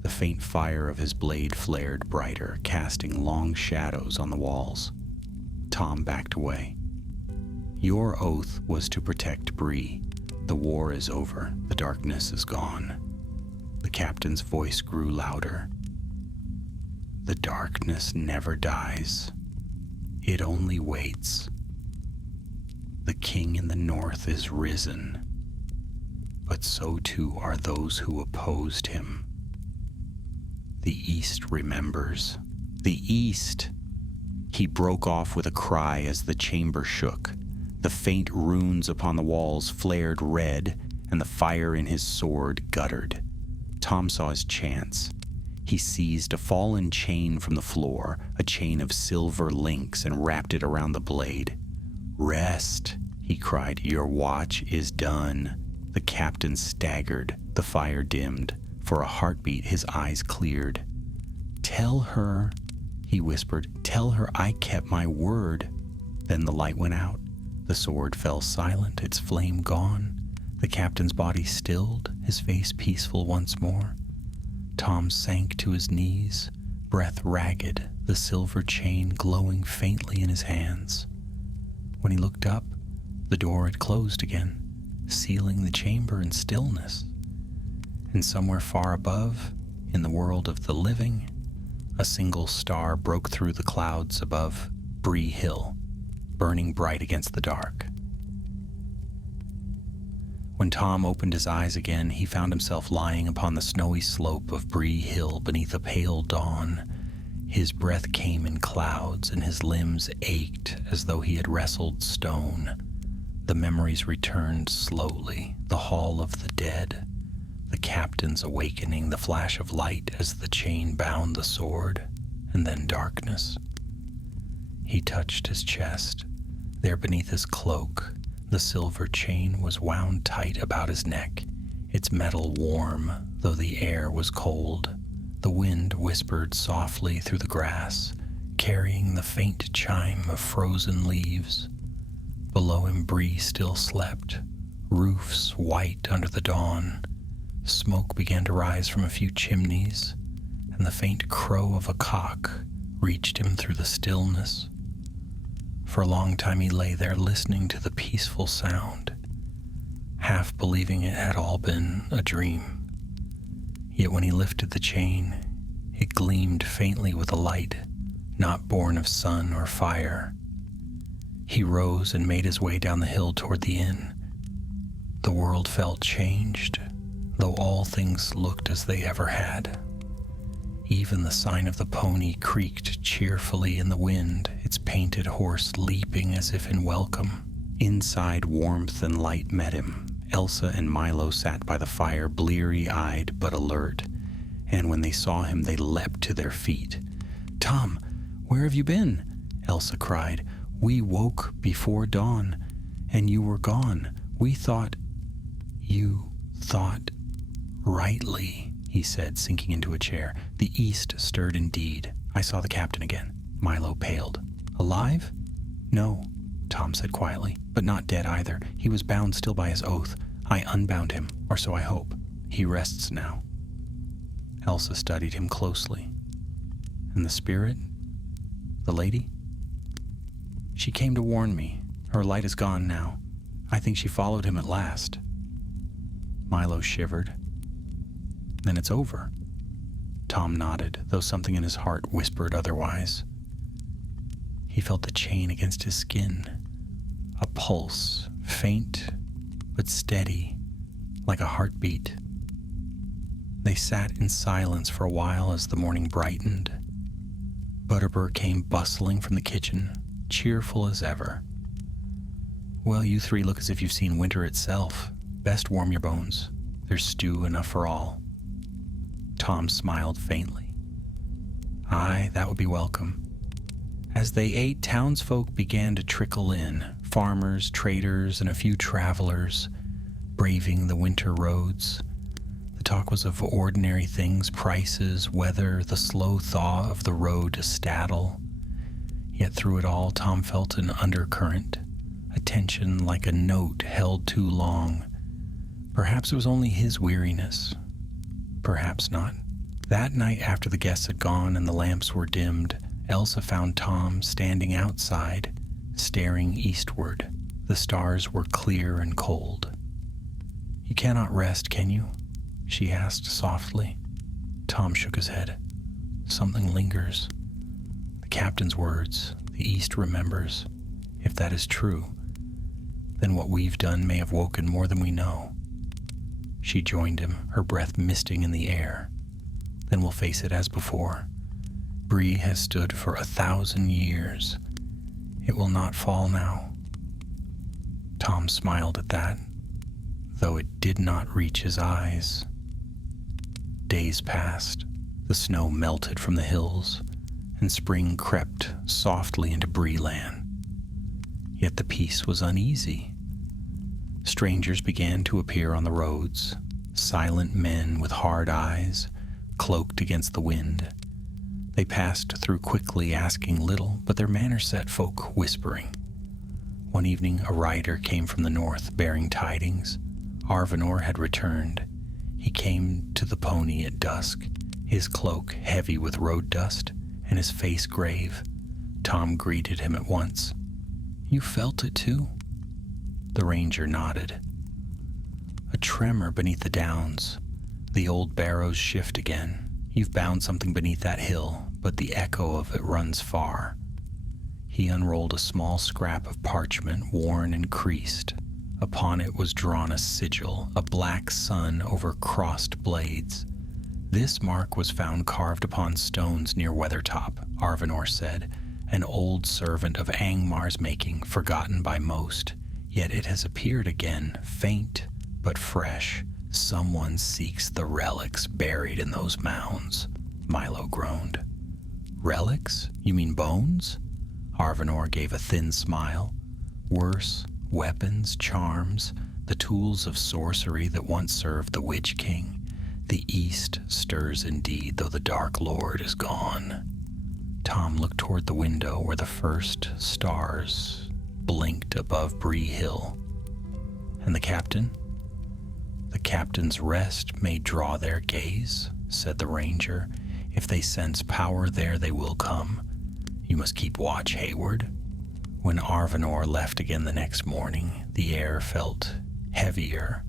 The faint fire of his blade flared brighter, casting long shadows on the walls. Tom backed away. Your oath was to protect Bree. The war is over. The darkness is gone. The captain's voice grew louder. The darkness never dies. It only waits. The king in the north is risen, but so too are those who opposed him. The east remembers. The east! He broke off with a cry as the chamber shook. The faint runes upon the walls flared red, and the fire in his sword guttered. Tom saw his chance. He seized a fallen chain from the floor, a chain of silver links, and wrapped it around the blade. Rest, he cried. Your watch is done. The captain staggered. The fire dimmed. For a heartbeat, his eyes cleared. Tell her, he whispered, tell her I kept my word. Then the light went out. The sword fell silent, its flame gone. The captain's body stilled, his face peaceful once more. Tom sank to his knees, breath ragged, the silver chain glowing faintly in his hands. When he looked up, the door had closed again, sealing the chamber in stillness. And somewhere far above, in the world of the living, a single star broke through the clouds above Bree Hill, burning bright against the dark. When Tom opened his eyes again, he found himself lying upon the snowy slope of Bree Hill beneath a pale dawn. His breath came in clouds, and his limbs ached as though he had wrestled stone. The memories returned slowly, the hall of the dead, the captain's awakening, the flash of light as the chain bound the sword, and then darkness. He touched his chest. There beneath his cloak, the silver chain was wound tight about his neck, its metal warm, though the air was cold. The wind whispered softly through the grass, carrying the faint chime of frozen leaves. Below him Bree still slept, roofs white under the dawn. Smoke began to rise from a few chimneys, and the faint crow of a cock reached him through the stillness. For a long time he lay there listening to the peaceful sound, half believing it had all been a dream. Yet when he lifted the chain, it gleamed faintly with a light, not born of sun or fire. He rose and made his way down the hill toward the inn. The world felt changed, though all things looked as they ever had. Even the sign of the pony creaked cheerfully in the wind, its painted horse leaping as if in welcome. Inside, warmth and light met him. Elsa and Milo sat by the fire, bleary-eyed but alert, and when they saw him, they leapt to their feet. "Tom, where have you been?" Elsa cried. "We woke before dawn, and you were gone. We thought..." "You thought rightly," he said, sinking into a chair. The east stirred indeed. I saw the captain again. Milo paled. "Alive?" "No," Tom said quietly, "but not dead either. He was bound still by his oath. I unbound him, or so I hope. He rests now." Elsa studied him closely. "And the spirit? The lady?" "She came to warn me. Her light is gone now. I think she followed him at last." Milo shivered. "Then it's over." Tom nodded, though something in his heart whispered otherwise. He felt the chain against his skin, a pulse, faint but steady, like a heartbeat. They sat in silence for a while as the morning brightened. Butterbur came bustling from the kitchen, cheerful as ever. "Well, you three look as if you've seen winter itself. Best warm your bones. There's stew enough for all." Tom smiled faintly. "Aye, that would be welcome." As they ate, townsfolk began to trickle in, farmers, traders, and a few travelers, braving the winter roads. The talk was of ordinary things, prices, weather, the slow thaw of the road to Staddle. Yet through it all, Tom felt an undercurrent, a tension like a note held too long. Perhaps it was only his weariness. Perhaps not. That night, after the guests had gone and the lamps were dimmed, Elsa found Tom standing outside, staring eastward. The stars were clear and cold. "You cannot rest, can you?" she asked softly. Tom shook his head. "Something lingers. The captain's words, the East remembers. If that is true, then what we've done may have woken more than we know." She joined him, her breath misting in the air. "Then we'll face it as before. Bree has stood for 1,000 years. It will not fall now." Tom smiled at that, though it did not reach his eyes. Days passed. The snow melted from the hills, and spring crept softly into Bree-land. Yet the peace was uneasy. Strangers began to appear on the roads, silent men with hard eyes, cloaked against the wind. They passed through quickly, asking little, but their manners set folk whispering. One evening, a rider came from the north, bearing tidings. Arvanor had returned. He came to the pony at dusk, his cloak heavy with road dust, and his face grave. Tom greeted him at once. "You felt it too?" The ranger nodded. "A tremor beneath the downs. The old barrows shift again. You've bound something beneath that hill, but the echo of it runs far." He unrolled a small scrap of parchment, worn and creased. Upon it was drawn a sigil, a black sun over crossed blades. "This mark was found carved upon stones near Weathertop," Arvanor said, "an old servant of Angmar's making, forgotten by most. Yet it has appeared again, faint but fresh. Someone seeks the relics buried in those mounds," Milo groaned. "Relics? You mean bones?" Arvanor gave a thin smile. "Worse, weapons, charms, the tools of sorcery that once served the Witch King. The East stirs indeed, though the Dark Lord is gone." Tom looked toward the window where the first stars blinked above Bree Hill. "And the captain?" "The captain's rest may draw their gaze," said the ranger. "If they sense power there, they will come. You must keep watch, Hayward." When Arvanor left again the next morning, the air felt heavier.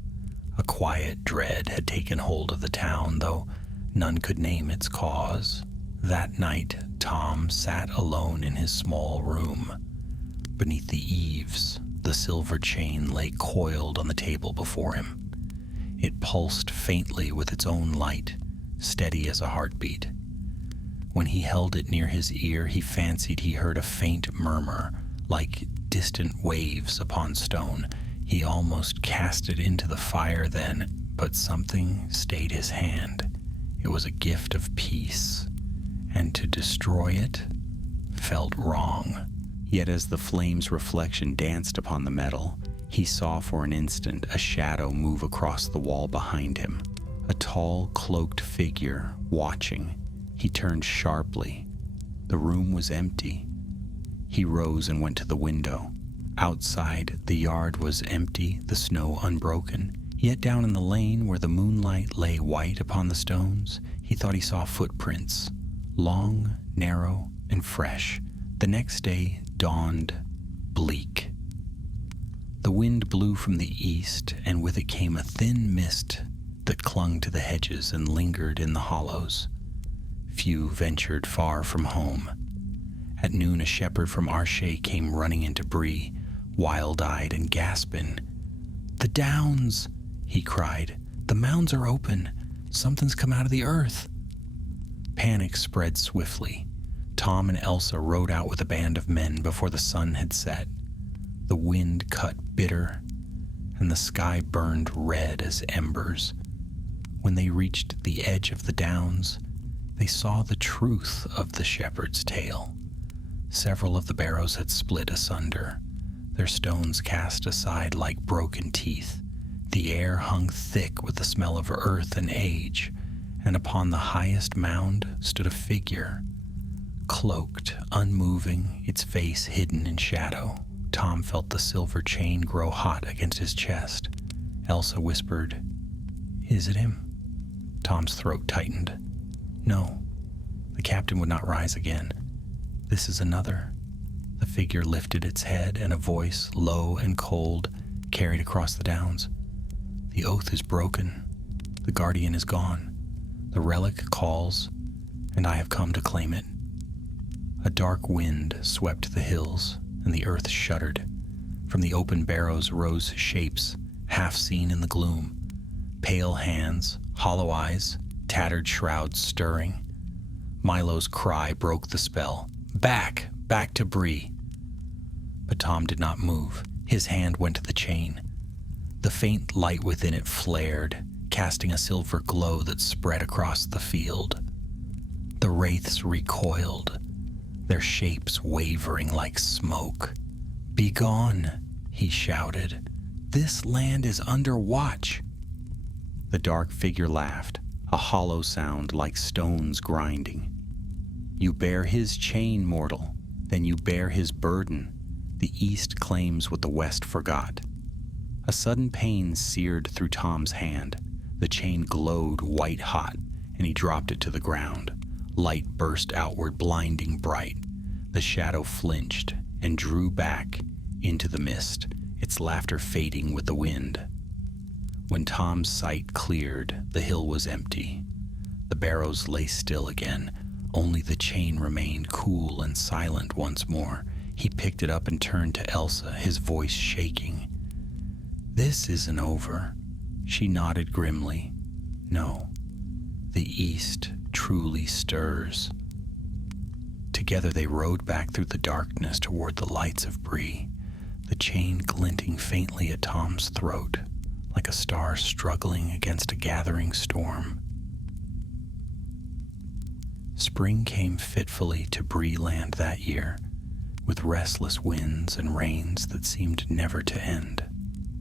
A quiet dread had taken hold of the town, though none could name its cause. That night, Tom sat alone in his small room. Beneath the eaves, the silver chain lay coiled on the table before him. It pulsed faintly with its own light, steady as a heartbeat. When he held it near his ear, he fancied he heard a faint murmur, like distant waves upon stone. He almost cast it into the fire then, but something stayed his hand. It was a gift of peace, and to destroy it felt wrong. Yet as the flame's reflection danced upon the metal, he saw for an instant a shadow move across the wall behind him. A tall, cloaked figure, watching. He turned sharply. The room was empty. He rose and went to the window. Outside, the yard was empty, the snow unbroken. Yet down in the lane, where the moonlight lay white upon the stones, he thought he saw footprints, long, narrow, and fresh. The next day dawned bleak. The wind blew from the east, and with it came a thin mist that clung to the hedges and lingered in the hollows. Few ventured far from home. At noon, a shepherd from Arshay came running into Bree, wild-eyed and gasping. "The downs!" he cried. "The mounds are open. Something's come out of the earth." Panic spread swiftly. Tom and Elsa rode out with a band of men before the sun had set. The wind cut bitter, and the sky burned red as embers. When they reached the edge of the downs, they saw the truth of the shepherd's tale. Several of the barrows had split asunder, their stones cast aside like broken teeth. The air hung thick with the smell of earth and age, and upon the highest mound stood a figure, cloaked, unmoving, its face hidden in shadow. Tom felt the silver chain grow hot against his chest. Elsa whispered, "Is it him?" Tom's throat tightened. "No." The captain would not rise again. "This is another." The figure lifted its head, and a voice, low and cold, carried across the downs. "The oath is broken. The guardian is gone. The relic calls, and I have come to claim it." A dark wind swept the hills, and the earth shuddered. From the open barrows rose shapes, half seen in the gloom. Pale hands, hollow eyes, tattered shrouds stirring. Milo's cry broke the spell. "Back! Back to Bree!" But Tom did not move. His hand went to the chain. The faint light within it flared, casting a silver glow that spread across the field. The wraiths recoiled, their shapes wavering like smoke. "Begone!" he shouted. "This land is under watch." The dark figure laughed, a hollow sound like stones grinding. "You bear his chain, mortal, then you bear his burden. The East claims what the West forgot." A sudden pain seared through Tom's hand. The chain glowed white hot, and he dropped it to the ground. Light burst outward, blinding bright. The shadow flinched and drew back into the mist, its laughter fading with the wind. When Tom's sight cleared, the hill was empty. The barrows lay still again. Only the chain remained cool and silent once more. He picked it up and turned to Elsa, his voice shaking. "This isn't over." She nodded grimly. "No, the East truly stirs." Together they rode back through the darkness toward the lights of Bree, the chain glinting faintly at Tom's throat, like a star struggling against a gathering storm. Spring came fitfully to Bree land that year, with restless winds and rains that seemed never to end.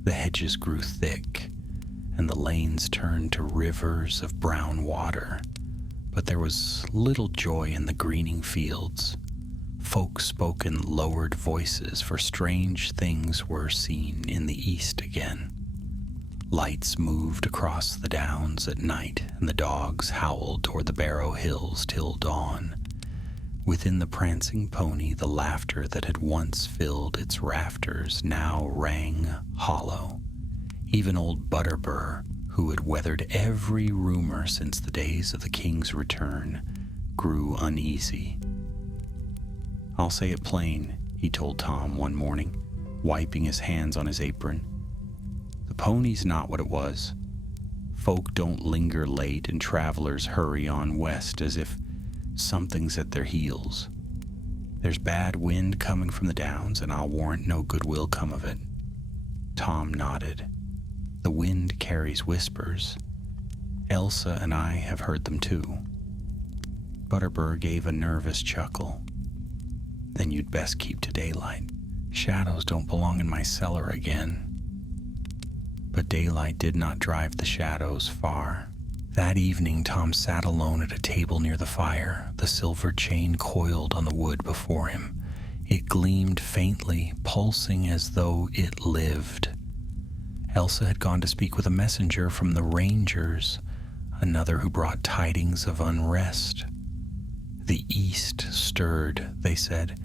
The hedges grew thick, and the lanes turned to rivers of brown water, but there was little joy in the greening fields. Folk spoke in lowered voices, for strange things were seen in the east again. Lights moved across the downs at night, and the dogs howled toward the Barrow Hills till dawn. Within the prancing pony, the laughter that had once filled its rafters now rang hollow. Even old Butterbur, who had weathered every rumor since the days of the king's return, grew uneasy. "I'll say it plain," he told Tom one morning, wiping his hands on his apron. "The pony's not what it was. Folk don't linger late, and travelers hurry on west as if something's at their heels. There's bad wind coming from the downs, and I'll warrant no good will come of it." Tom nodded. "The wind carries whispers. Elsa and I have heard them too." Butterbur gave a nervous chuckle. "Then you'd best keep to daylight. Shadows don't belong in my cellar again." But daylight did not drive the shadows far. That evening, Tom sat alone at a table near the fire, the silver chain coiled on the wood before him. It gleamed faintly, pulsing as though it lived. Elsa had gone to speak with a messenger from the Rangers, another who brought tidings of unrest. The east stirred, they said,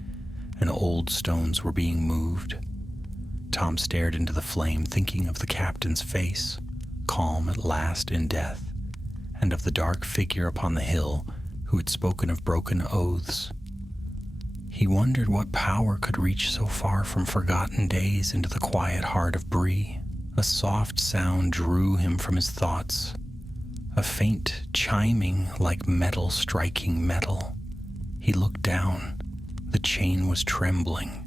and old stones were being moved. Tom stared into the flame, thinking of the captain's face, calm at last in death, and of the dark figure upon the hill who had spoken of broken oaths. He wondered what power could reach so far from forgotten days into the quiet heart of Bree. A soft sound drew him from his thoughts, a faint chiming like metal striking metal. He looked down. The chain was trembling.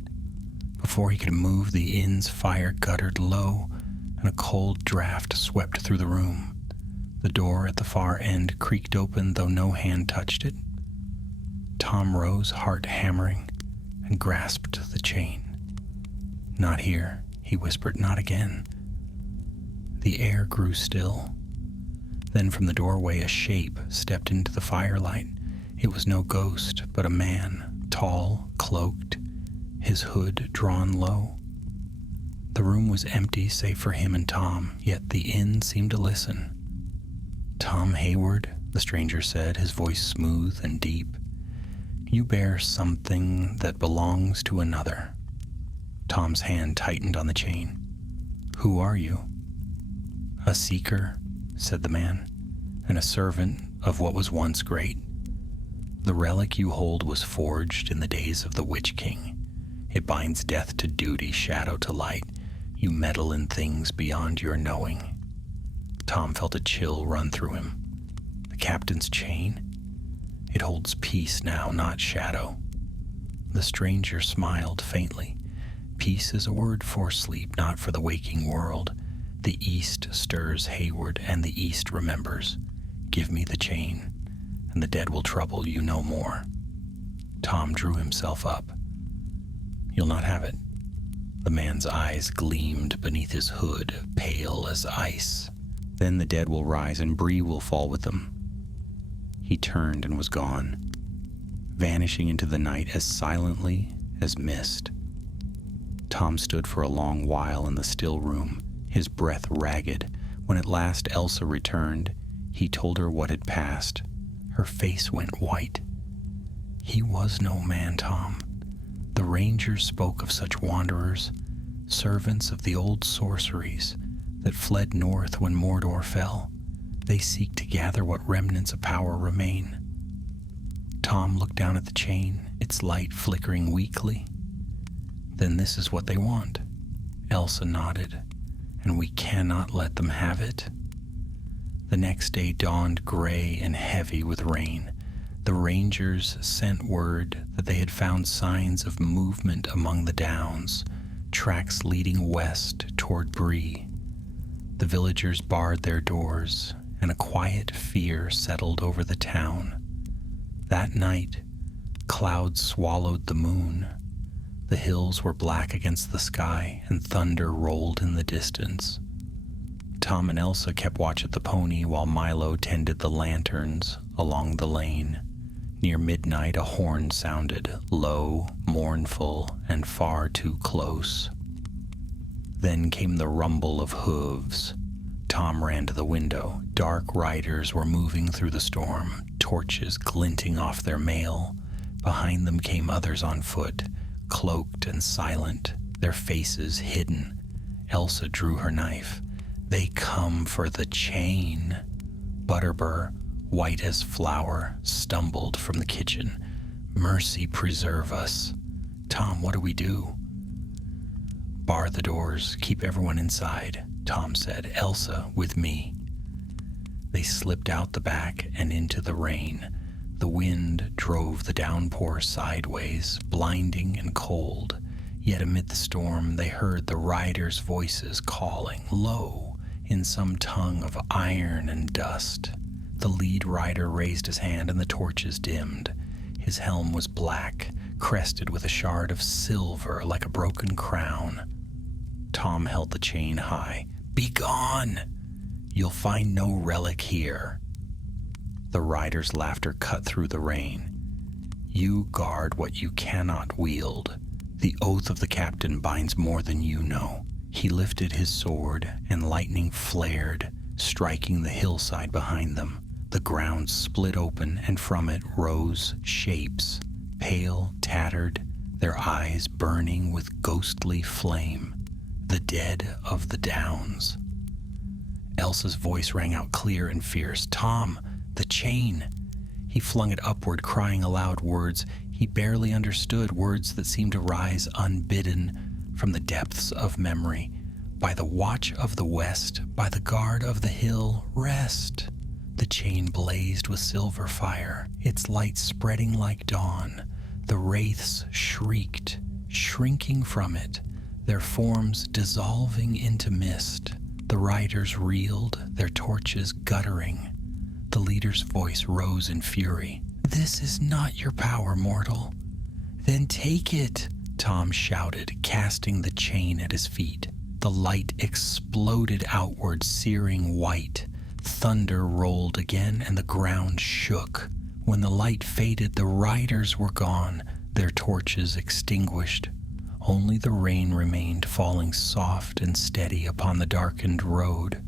Before he could move, the inn's fire guttered low, and a cold draft swept through the room. The door at the far end creaked open, though no hand touched it. Tom rose, heart hammering, and grasped the chain. "Not here," he whispered, "not again." The air grew still. Then from the doorway a shape stepped into the firelight. It was no ghost, but a man, tall, cloaked, his hood drawn low. The room was empty save for him and Tom, yet the inn seemed to listen. "Tom Hayward," the stranger said, his voice smooth and deep, "you bear something that belongs to another." Tom's hand tightened on the chain. "Who are you?" "A seeker," said the man, "and a servant of what was once great. The relic you hold was forged in the days of the Witch King. It binds death to duty, shadow to light. You meddle in things beyond your knowing." Tom felt a chill run through him. The captain's chain? It holds peace now, not shadow. The stranger smiled faintly. Peace is a word for sleep, not for the waking world. The East stirs Hayward, and the East remembers. Give me the chain, and the dead will trouble you no more. Tom drew himself up. "You'll not have it." The man's eyes gleamed beneath his hood, pale as ice. "Then the dead will rise, and Bree will fall with them." He turned and was gone, vanishing into the night as silently as mist. Tom stood for a long while in the still room, his breath ragged. When at last Elsa returned, he told her what had passed. Her face went white. He was no man, Tom. The rangers spoke of such wanderers, servants of the old sorceries that fled north when Mordor fell. They seek to gather what remnants of power remain. Tom looked down at the chain, its light flickering weakly. "Then this is what they want." Elsa nodded. "And we cannot let them have it." The next day dawned gray and heavy with rain. The rangers sent word that they had found signs of movement among the downs, tracks leading west toward Bree. The villagers barred their doors, and a quiet fear settled over the town. That night, clouds swallowed the moon. The hills were black against the sky, and thunder rolled in the distance. Tom and Elsa kept watch at the pony while Milo tended the lanterns along the lane. Near midnight, a horn sounded, low, mournful, and far too close. Then came the rumble of hooves. Tom ran to the window. Dark riders were moving through the storm, torches glinting off their mail. Behind them came others on foot, cloaked and silent, their faces hidden. Elsa drew her knife. "They come for the chain." Butterbur, white as flour, stumbled from the kitchen. "Mercy preserve us." "Tom, what do we do?" "Bar the doors, keep everyone inside," Tom said. "Elsa, with me." They slipped out the back and into the rain. The wind drove the downpour sideways, blinding and cold. Yet amid the storm they heard the riders' voices calling, low, in some tongue of iron and dust. The lead rider raised his hand and the torches dimmed. His helm was black, crested with a shard of silver like a broken crown. Tom held the chain high. "Begone! You'll find no relic here." The rider's laughter cut through the rain. "You guard what you cannot wield. The oath of the captain binds more than you know." He lifted his sword, and lightning flared, striking the hillside behind them. The ground split open, and from it rose shapes, pale, tattered, their eyes burning with ghostly flame. The dead of the downs. Elsa's voice rang out clear and fierce. "Tom, the chain!" He flung it upward, crying aloud words he barely understood, words that seemed to rise unbidden from the depths of memory. "By the watch of the west, by the guard of the hill, rest." The chain blazed with silver fire, its light spreading like dawn. The wraiths shrieked, shrinking from it, their forms dissolving into mist. The riders reeled, their torches guttering. The leader's voice rose in fury. "This is not your power, mortal." "Then take it," Tom shouted, casting the chain at his feet. The light exploded outward, searing white. Thunder rolled again, and the ground shook. When the light faded, the riders were gone, their torches extinguished. Only the rain remained, falling soft and steady upon the darkened road.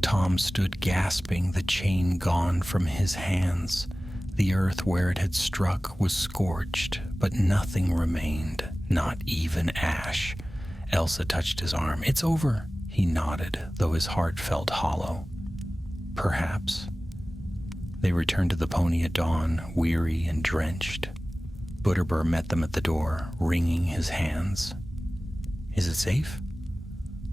Tom stood gasping, the chain gone from his hands. The earth where it had struck was scorched, but nothing remained, not even ash. Elsa touched his arm. "It's over," he nodded, though his heart felt hollow. Perhaps. They returned to the pony at dawn, weary and drenched. Butterbur met them at the door, wringing his hands. "Is it safe?"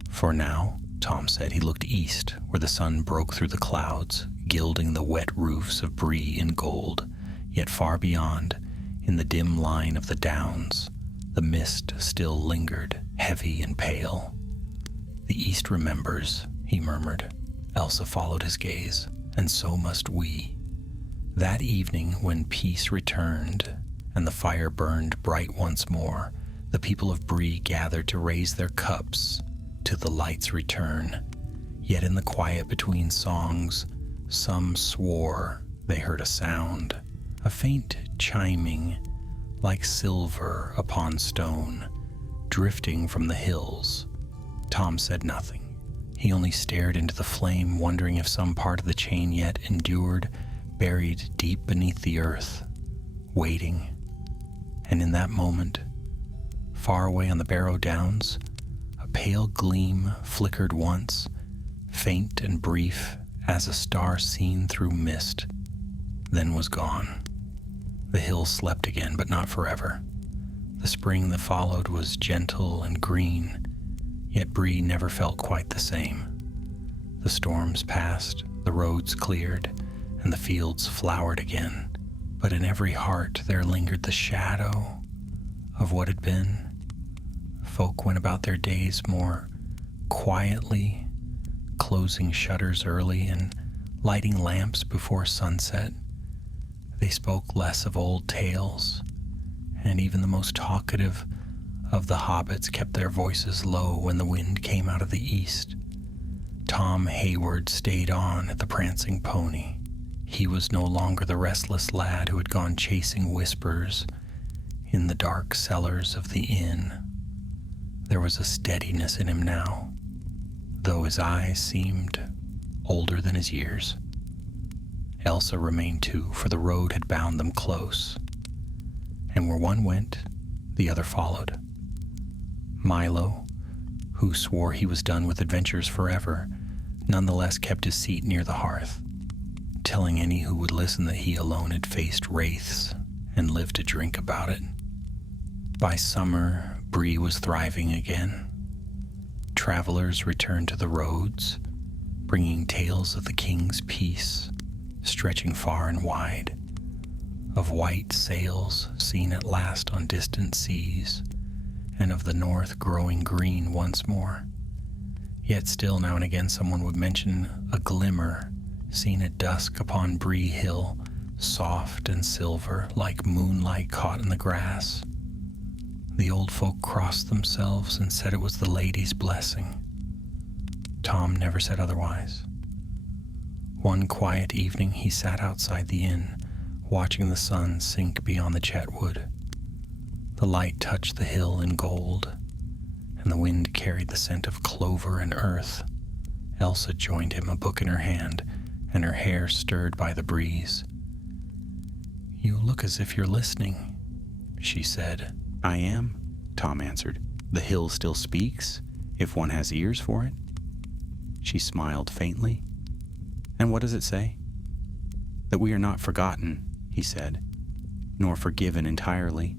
"For now," Tom said. He looked east, where the sun broke through the clouds, gilding the wet roofs of Bree in gold. Yet far beyond, in the dim line of the downs, the mist still lingered, heavy and pale. "The east remembers," he murmured. Elsa followed his gaze. "And so must we." That evening, when peace returned and the fire burned bright once more, the people of Bree gathered to raise their cups to the light's return. Yet in the quiet between songs, some swore they heard a sound, a faint chiming like silver upon stone, drifting from the hills. Tom said nothing. He only stared into the flame, wondering if some part of the chain yet endured, buried deep beneath the earth, waiting. And in that moment, far away on the Barrow Downs, a pale gleam flickered once, faint and brief as a star seen through mist, then was gone. The hills slept again, but not forever. The spring that followed was gentle and green, yet Bree never felt quite the same. The storms passed, the roads cleared, and the fields flowered again, but in every heart there lingered the shadow of what had been. Folk went about their days more quietly, closing shutters early and lighting lamps before sunset. They spoke less of old tales, and even the most talkative of the hobbits kept their voices low when the wind came out of the east. Tom Hayward stayed on at the Prancing Pony. He was no longer the restless lad who had gone chasing whispers in the dark cellars of the inn. There was a steadiness in him now, though his eyes seemed older than his years. Elsa remained too, for the road had bound them close, and where one went, the other followed. Milo, who swore he was done with adventures forever, nonetheless kept his seat near the hearth, telling any who would listen that he alone had faced wraiths and lived to drink about it. By summer, Bree was thriving again. Travelers returned to the roads, bringing tales of the king's peace, stretching far and wide, of white sails seen at last on distant seas, and of the north growing green once more. Yet still now and again someone would mention a glimmer seen at dusk upon Bree Hill, soft and silver like moonlight caught in the grass. The old folk crossed themselves and said it was the lady's blessing. Tom never said otherwise. One quiet evening he sat outside the inn, watching the sun sink beyond the chetwood. The light touched the hill in gold, and the wind carried the scent of clover and earth. Elsa joined him, a book in her hand, and her hair stirred by the breeze. "You look as if you're listening," she said. "I am," Tom answered. "The hill still speaks, if one has ears for it." She smiled faintly. "And what does it say?" "That we are not forgotten," he said, "nor forgiven entirely.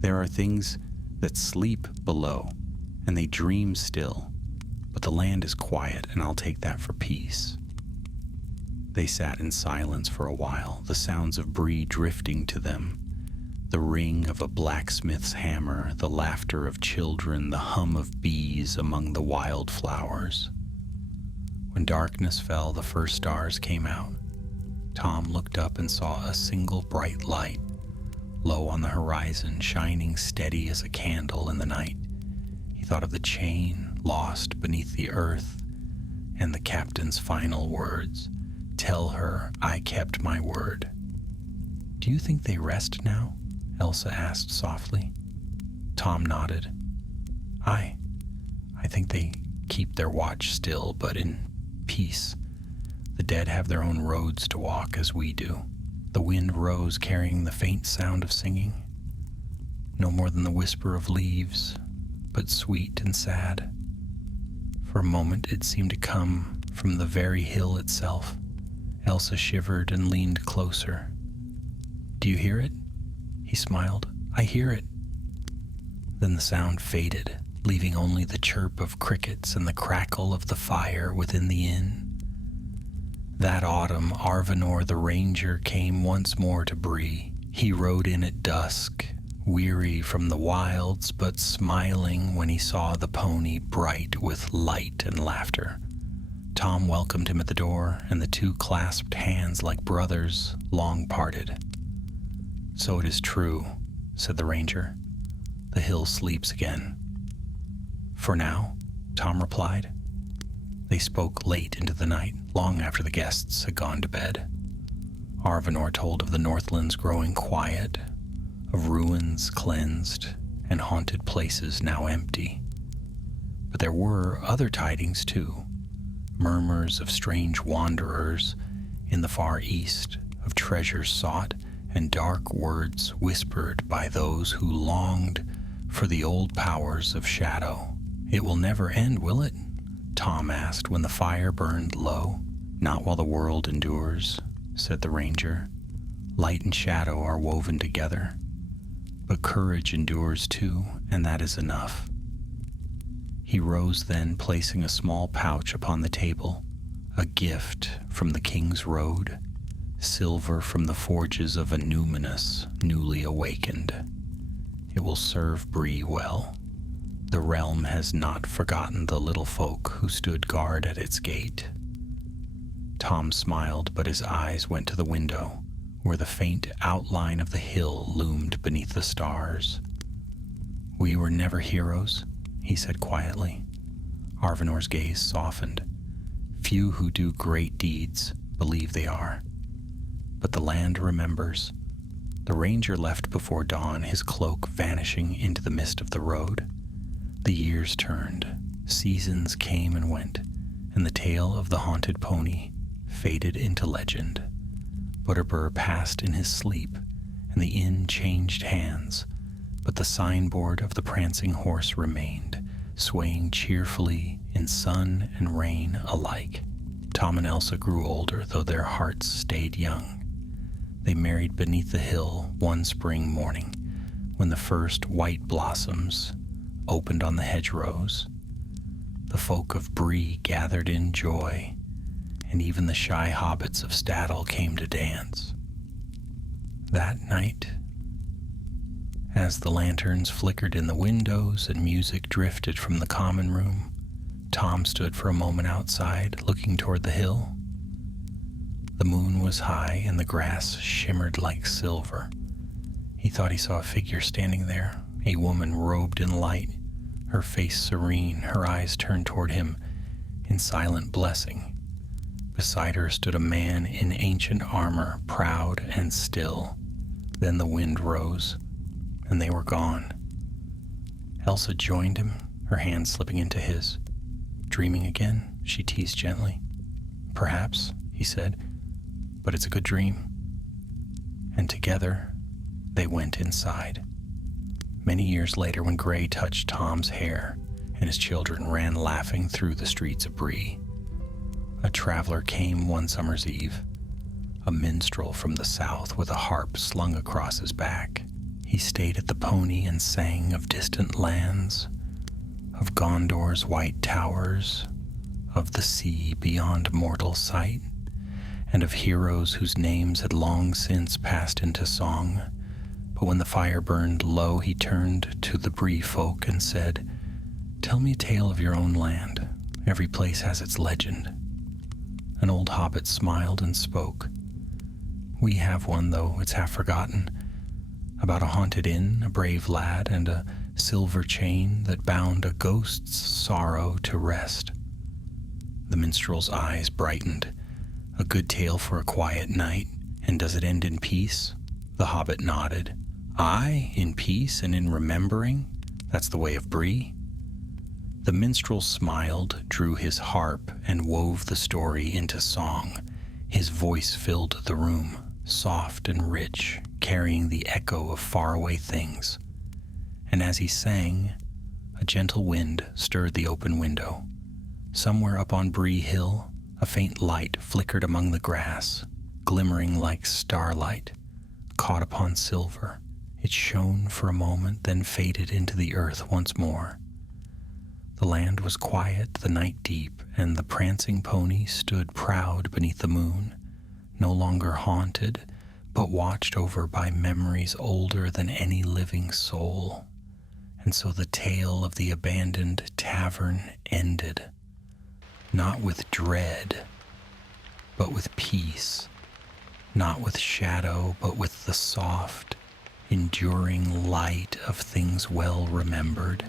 There are things that sleep below, and they dream still, but the land is quiet, and I'll take that for peace." They sat in silence for a while, the sounds of Bree drifting to them, the ring of a blacksmith's hammer, the laughter of children, the hum of bees among the wild flowers. When darkness fell, the first stars came out. Tom looked up and saw a single bright light, low on the horizon, shining steady as a candle in the night. He thought of the chain lost beneath the earth, and the captain's final words, "Tell her I kept my word." "Do you think they rest now?" Elsa asked softly. Tom nodded. I think they keep their watch still, but in peace. The dead have their own roads to walk as we do." The wind rose, carrying the faint sound of singing. No more than the whisper of leaves, but sweet and sad. For a moment it seemed to come from the very hill itself. Elsa shivered and leaned closer. "Do you hear it?" He smiled. "I hear it." Then the sound faded, leaving only the chirp of crickets and the crackle of the fire within the inn. That autumn, Arvanor the ranger came once more to Bree. He rode in at dusk, weary from the wilds, but smiling when he saw the pony bright with light and laughter. Tom welcomed him at the door, and the two clasped hands like brothers long parted. "So it is true," said the ranger. "The hill sleeps again." "For now," Tom replied. They spoke late into the night, long after the guests had gone to bed. Arvanor told of the Northlands growing quiet, of ruins cleansed, and haunted places now empty. But there were other tidings too, murmurs of strange wanderers in the far east, of treasures sought, and dark words whispered by those who longed for the old powers of shadow. "It will never end, will it?" Tom asked when the fire burned low. "Not while the world endures," said the ranger. "Light and shadow are woven together. But courage endures too, and that is enough." He rose then, placing a small pouch upon the table, a gift from the king's road, silver from the forges of a numinous newly awakened. "It will serve Bree well. The realm has not forgotten the little folk who stood guard at its gate." Tom smiled, but his eyes went to the window, where the faint outline of the hill loomed beneath the stars. "We were never heroes," he said quietly. Arvanor's gaze softened. "Few who do great deeds believe they are. But the land remembers." The ranger left before dawn, his cloak vanishing into the mist of the road. The years turned, seasons came and went, and the tale of the haunted pony faded into legend. Butterbur passed in his sleep, and the inn changed hands, but the signboard of the prancing horse remained, swaying cheerfully in sun and rain alike. Tom and Elsa grew older, though their hearts stayed young. They married beneath the hill one spring morning, when the first white blossoms opened on the hedgerows. The folk of Bree gathered in joy, and even the shy hobbits of Staddle came to dance. That night, as the lanterns flickered in the windows and music drifted from the common room, Tom stood for a moment outside, looking toward the hill. The moon was high and the grass shimmered like silver. He thought he saw a figure standing there, a woman robed in light, her face serene, her eyes turned toward him in silent blessing. Beside her stood a man in ancient armor, proud and still. Then the wind rose, and they were gone. Elsa joined him, her hand slipping into his. "Dreaming again?" she teased gently. "Perhaps," he said, "but it's a good dream." And together, they went inside. Many years later, when gray touched Tom's hair and his children ran laughing through the streets of Bree, a traveler came one summer's eve, a minstrel from the south with a harp slung across his back. He stayed at the pony and sang of distant lands, of Gondor's white towers, of the sea beyond mortal sight, and of heroes whose names had long since passed into song. But when the fire burned low, he turned to the Bree folk and said, "Tell me a tale of your own land. Every place has its legend." An old hobbit smiled and spoke. "We have one, though it's half forgotten, about a haunted inn, a brave lad, and a silver chain that bound a ghost's sorrow to rest. The minstrel's eyes brightened. A good tale for a quiet night, and does it end in peace? The hobbit nodded. Aye, in peace and in remembering. That's the way of Bree. The minstrel smiled, drew his harp, and wove the story into song. His voice filled the room, soft and rich, carrying the echo of faraway things. And as he sang, a gentle wind stirred the open window. Somewhere up on Bree Hill, a faint light flickered among the grass, glimmering like starlight, caught upon silver. It shone for a moment, then faded into the earth once more. The land was quiet, the night deep, and the prancing pony stood proud beneath the moon, no longer haunted, but watched over by memories older than any living soul. And so the tale of the abandoned tavern ended, not with dread, but with peace, not with shadow, but with the soft, enduring light of things well remembered.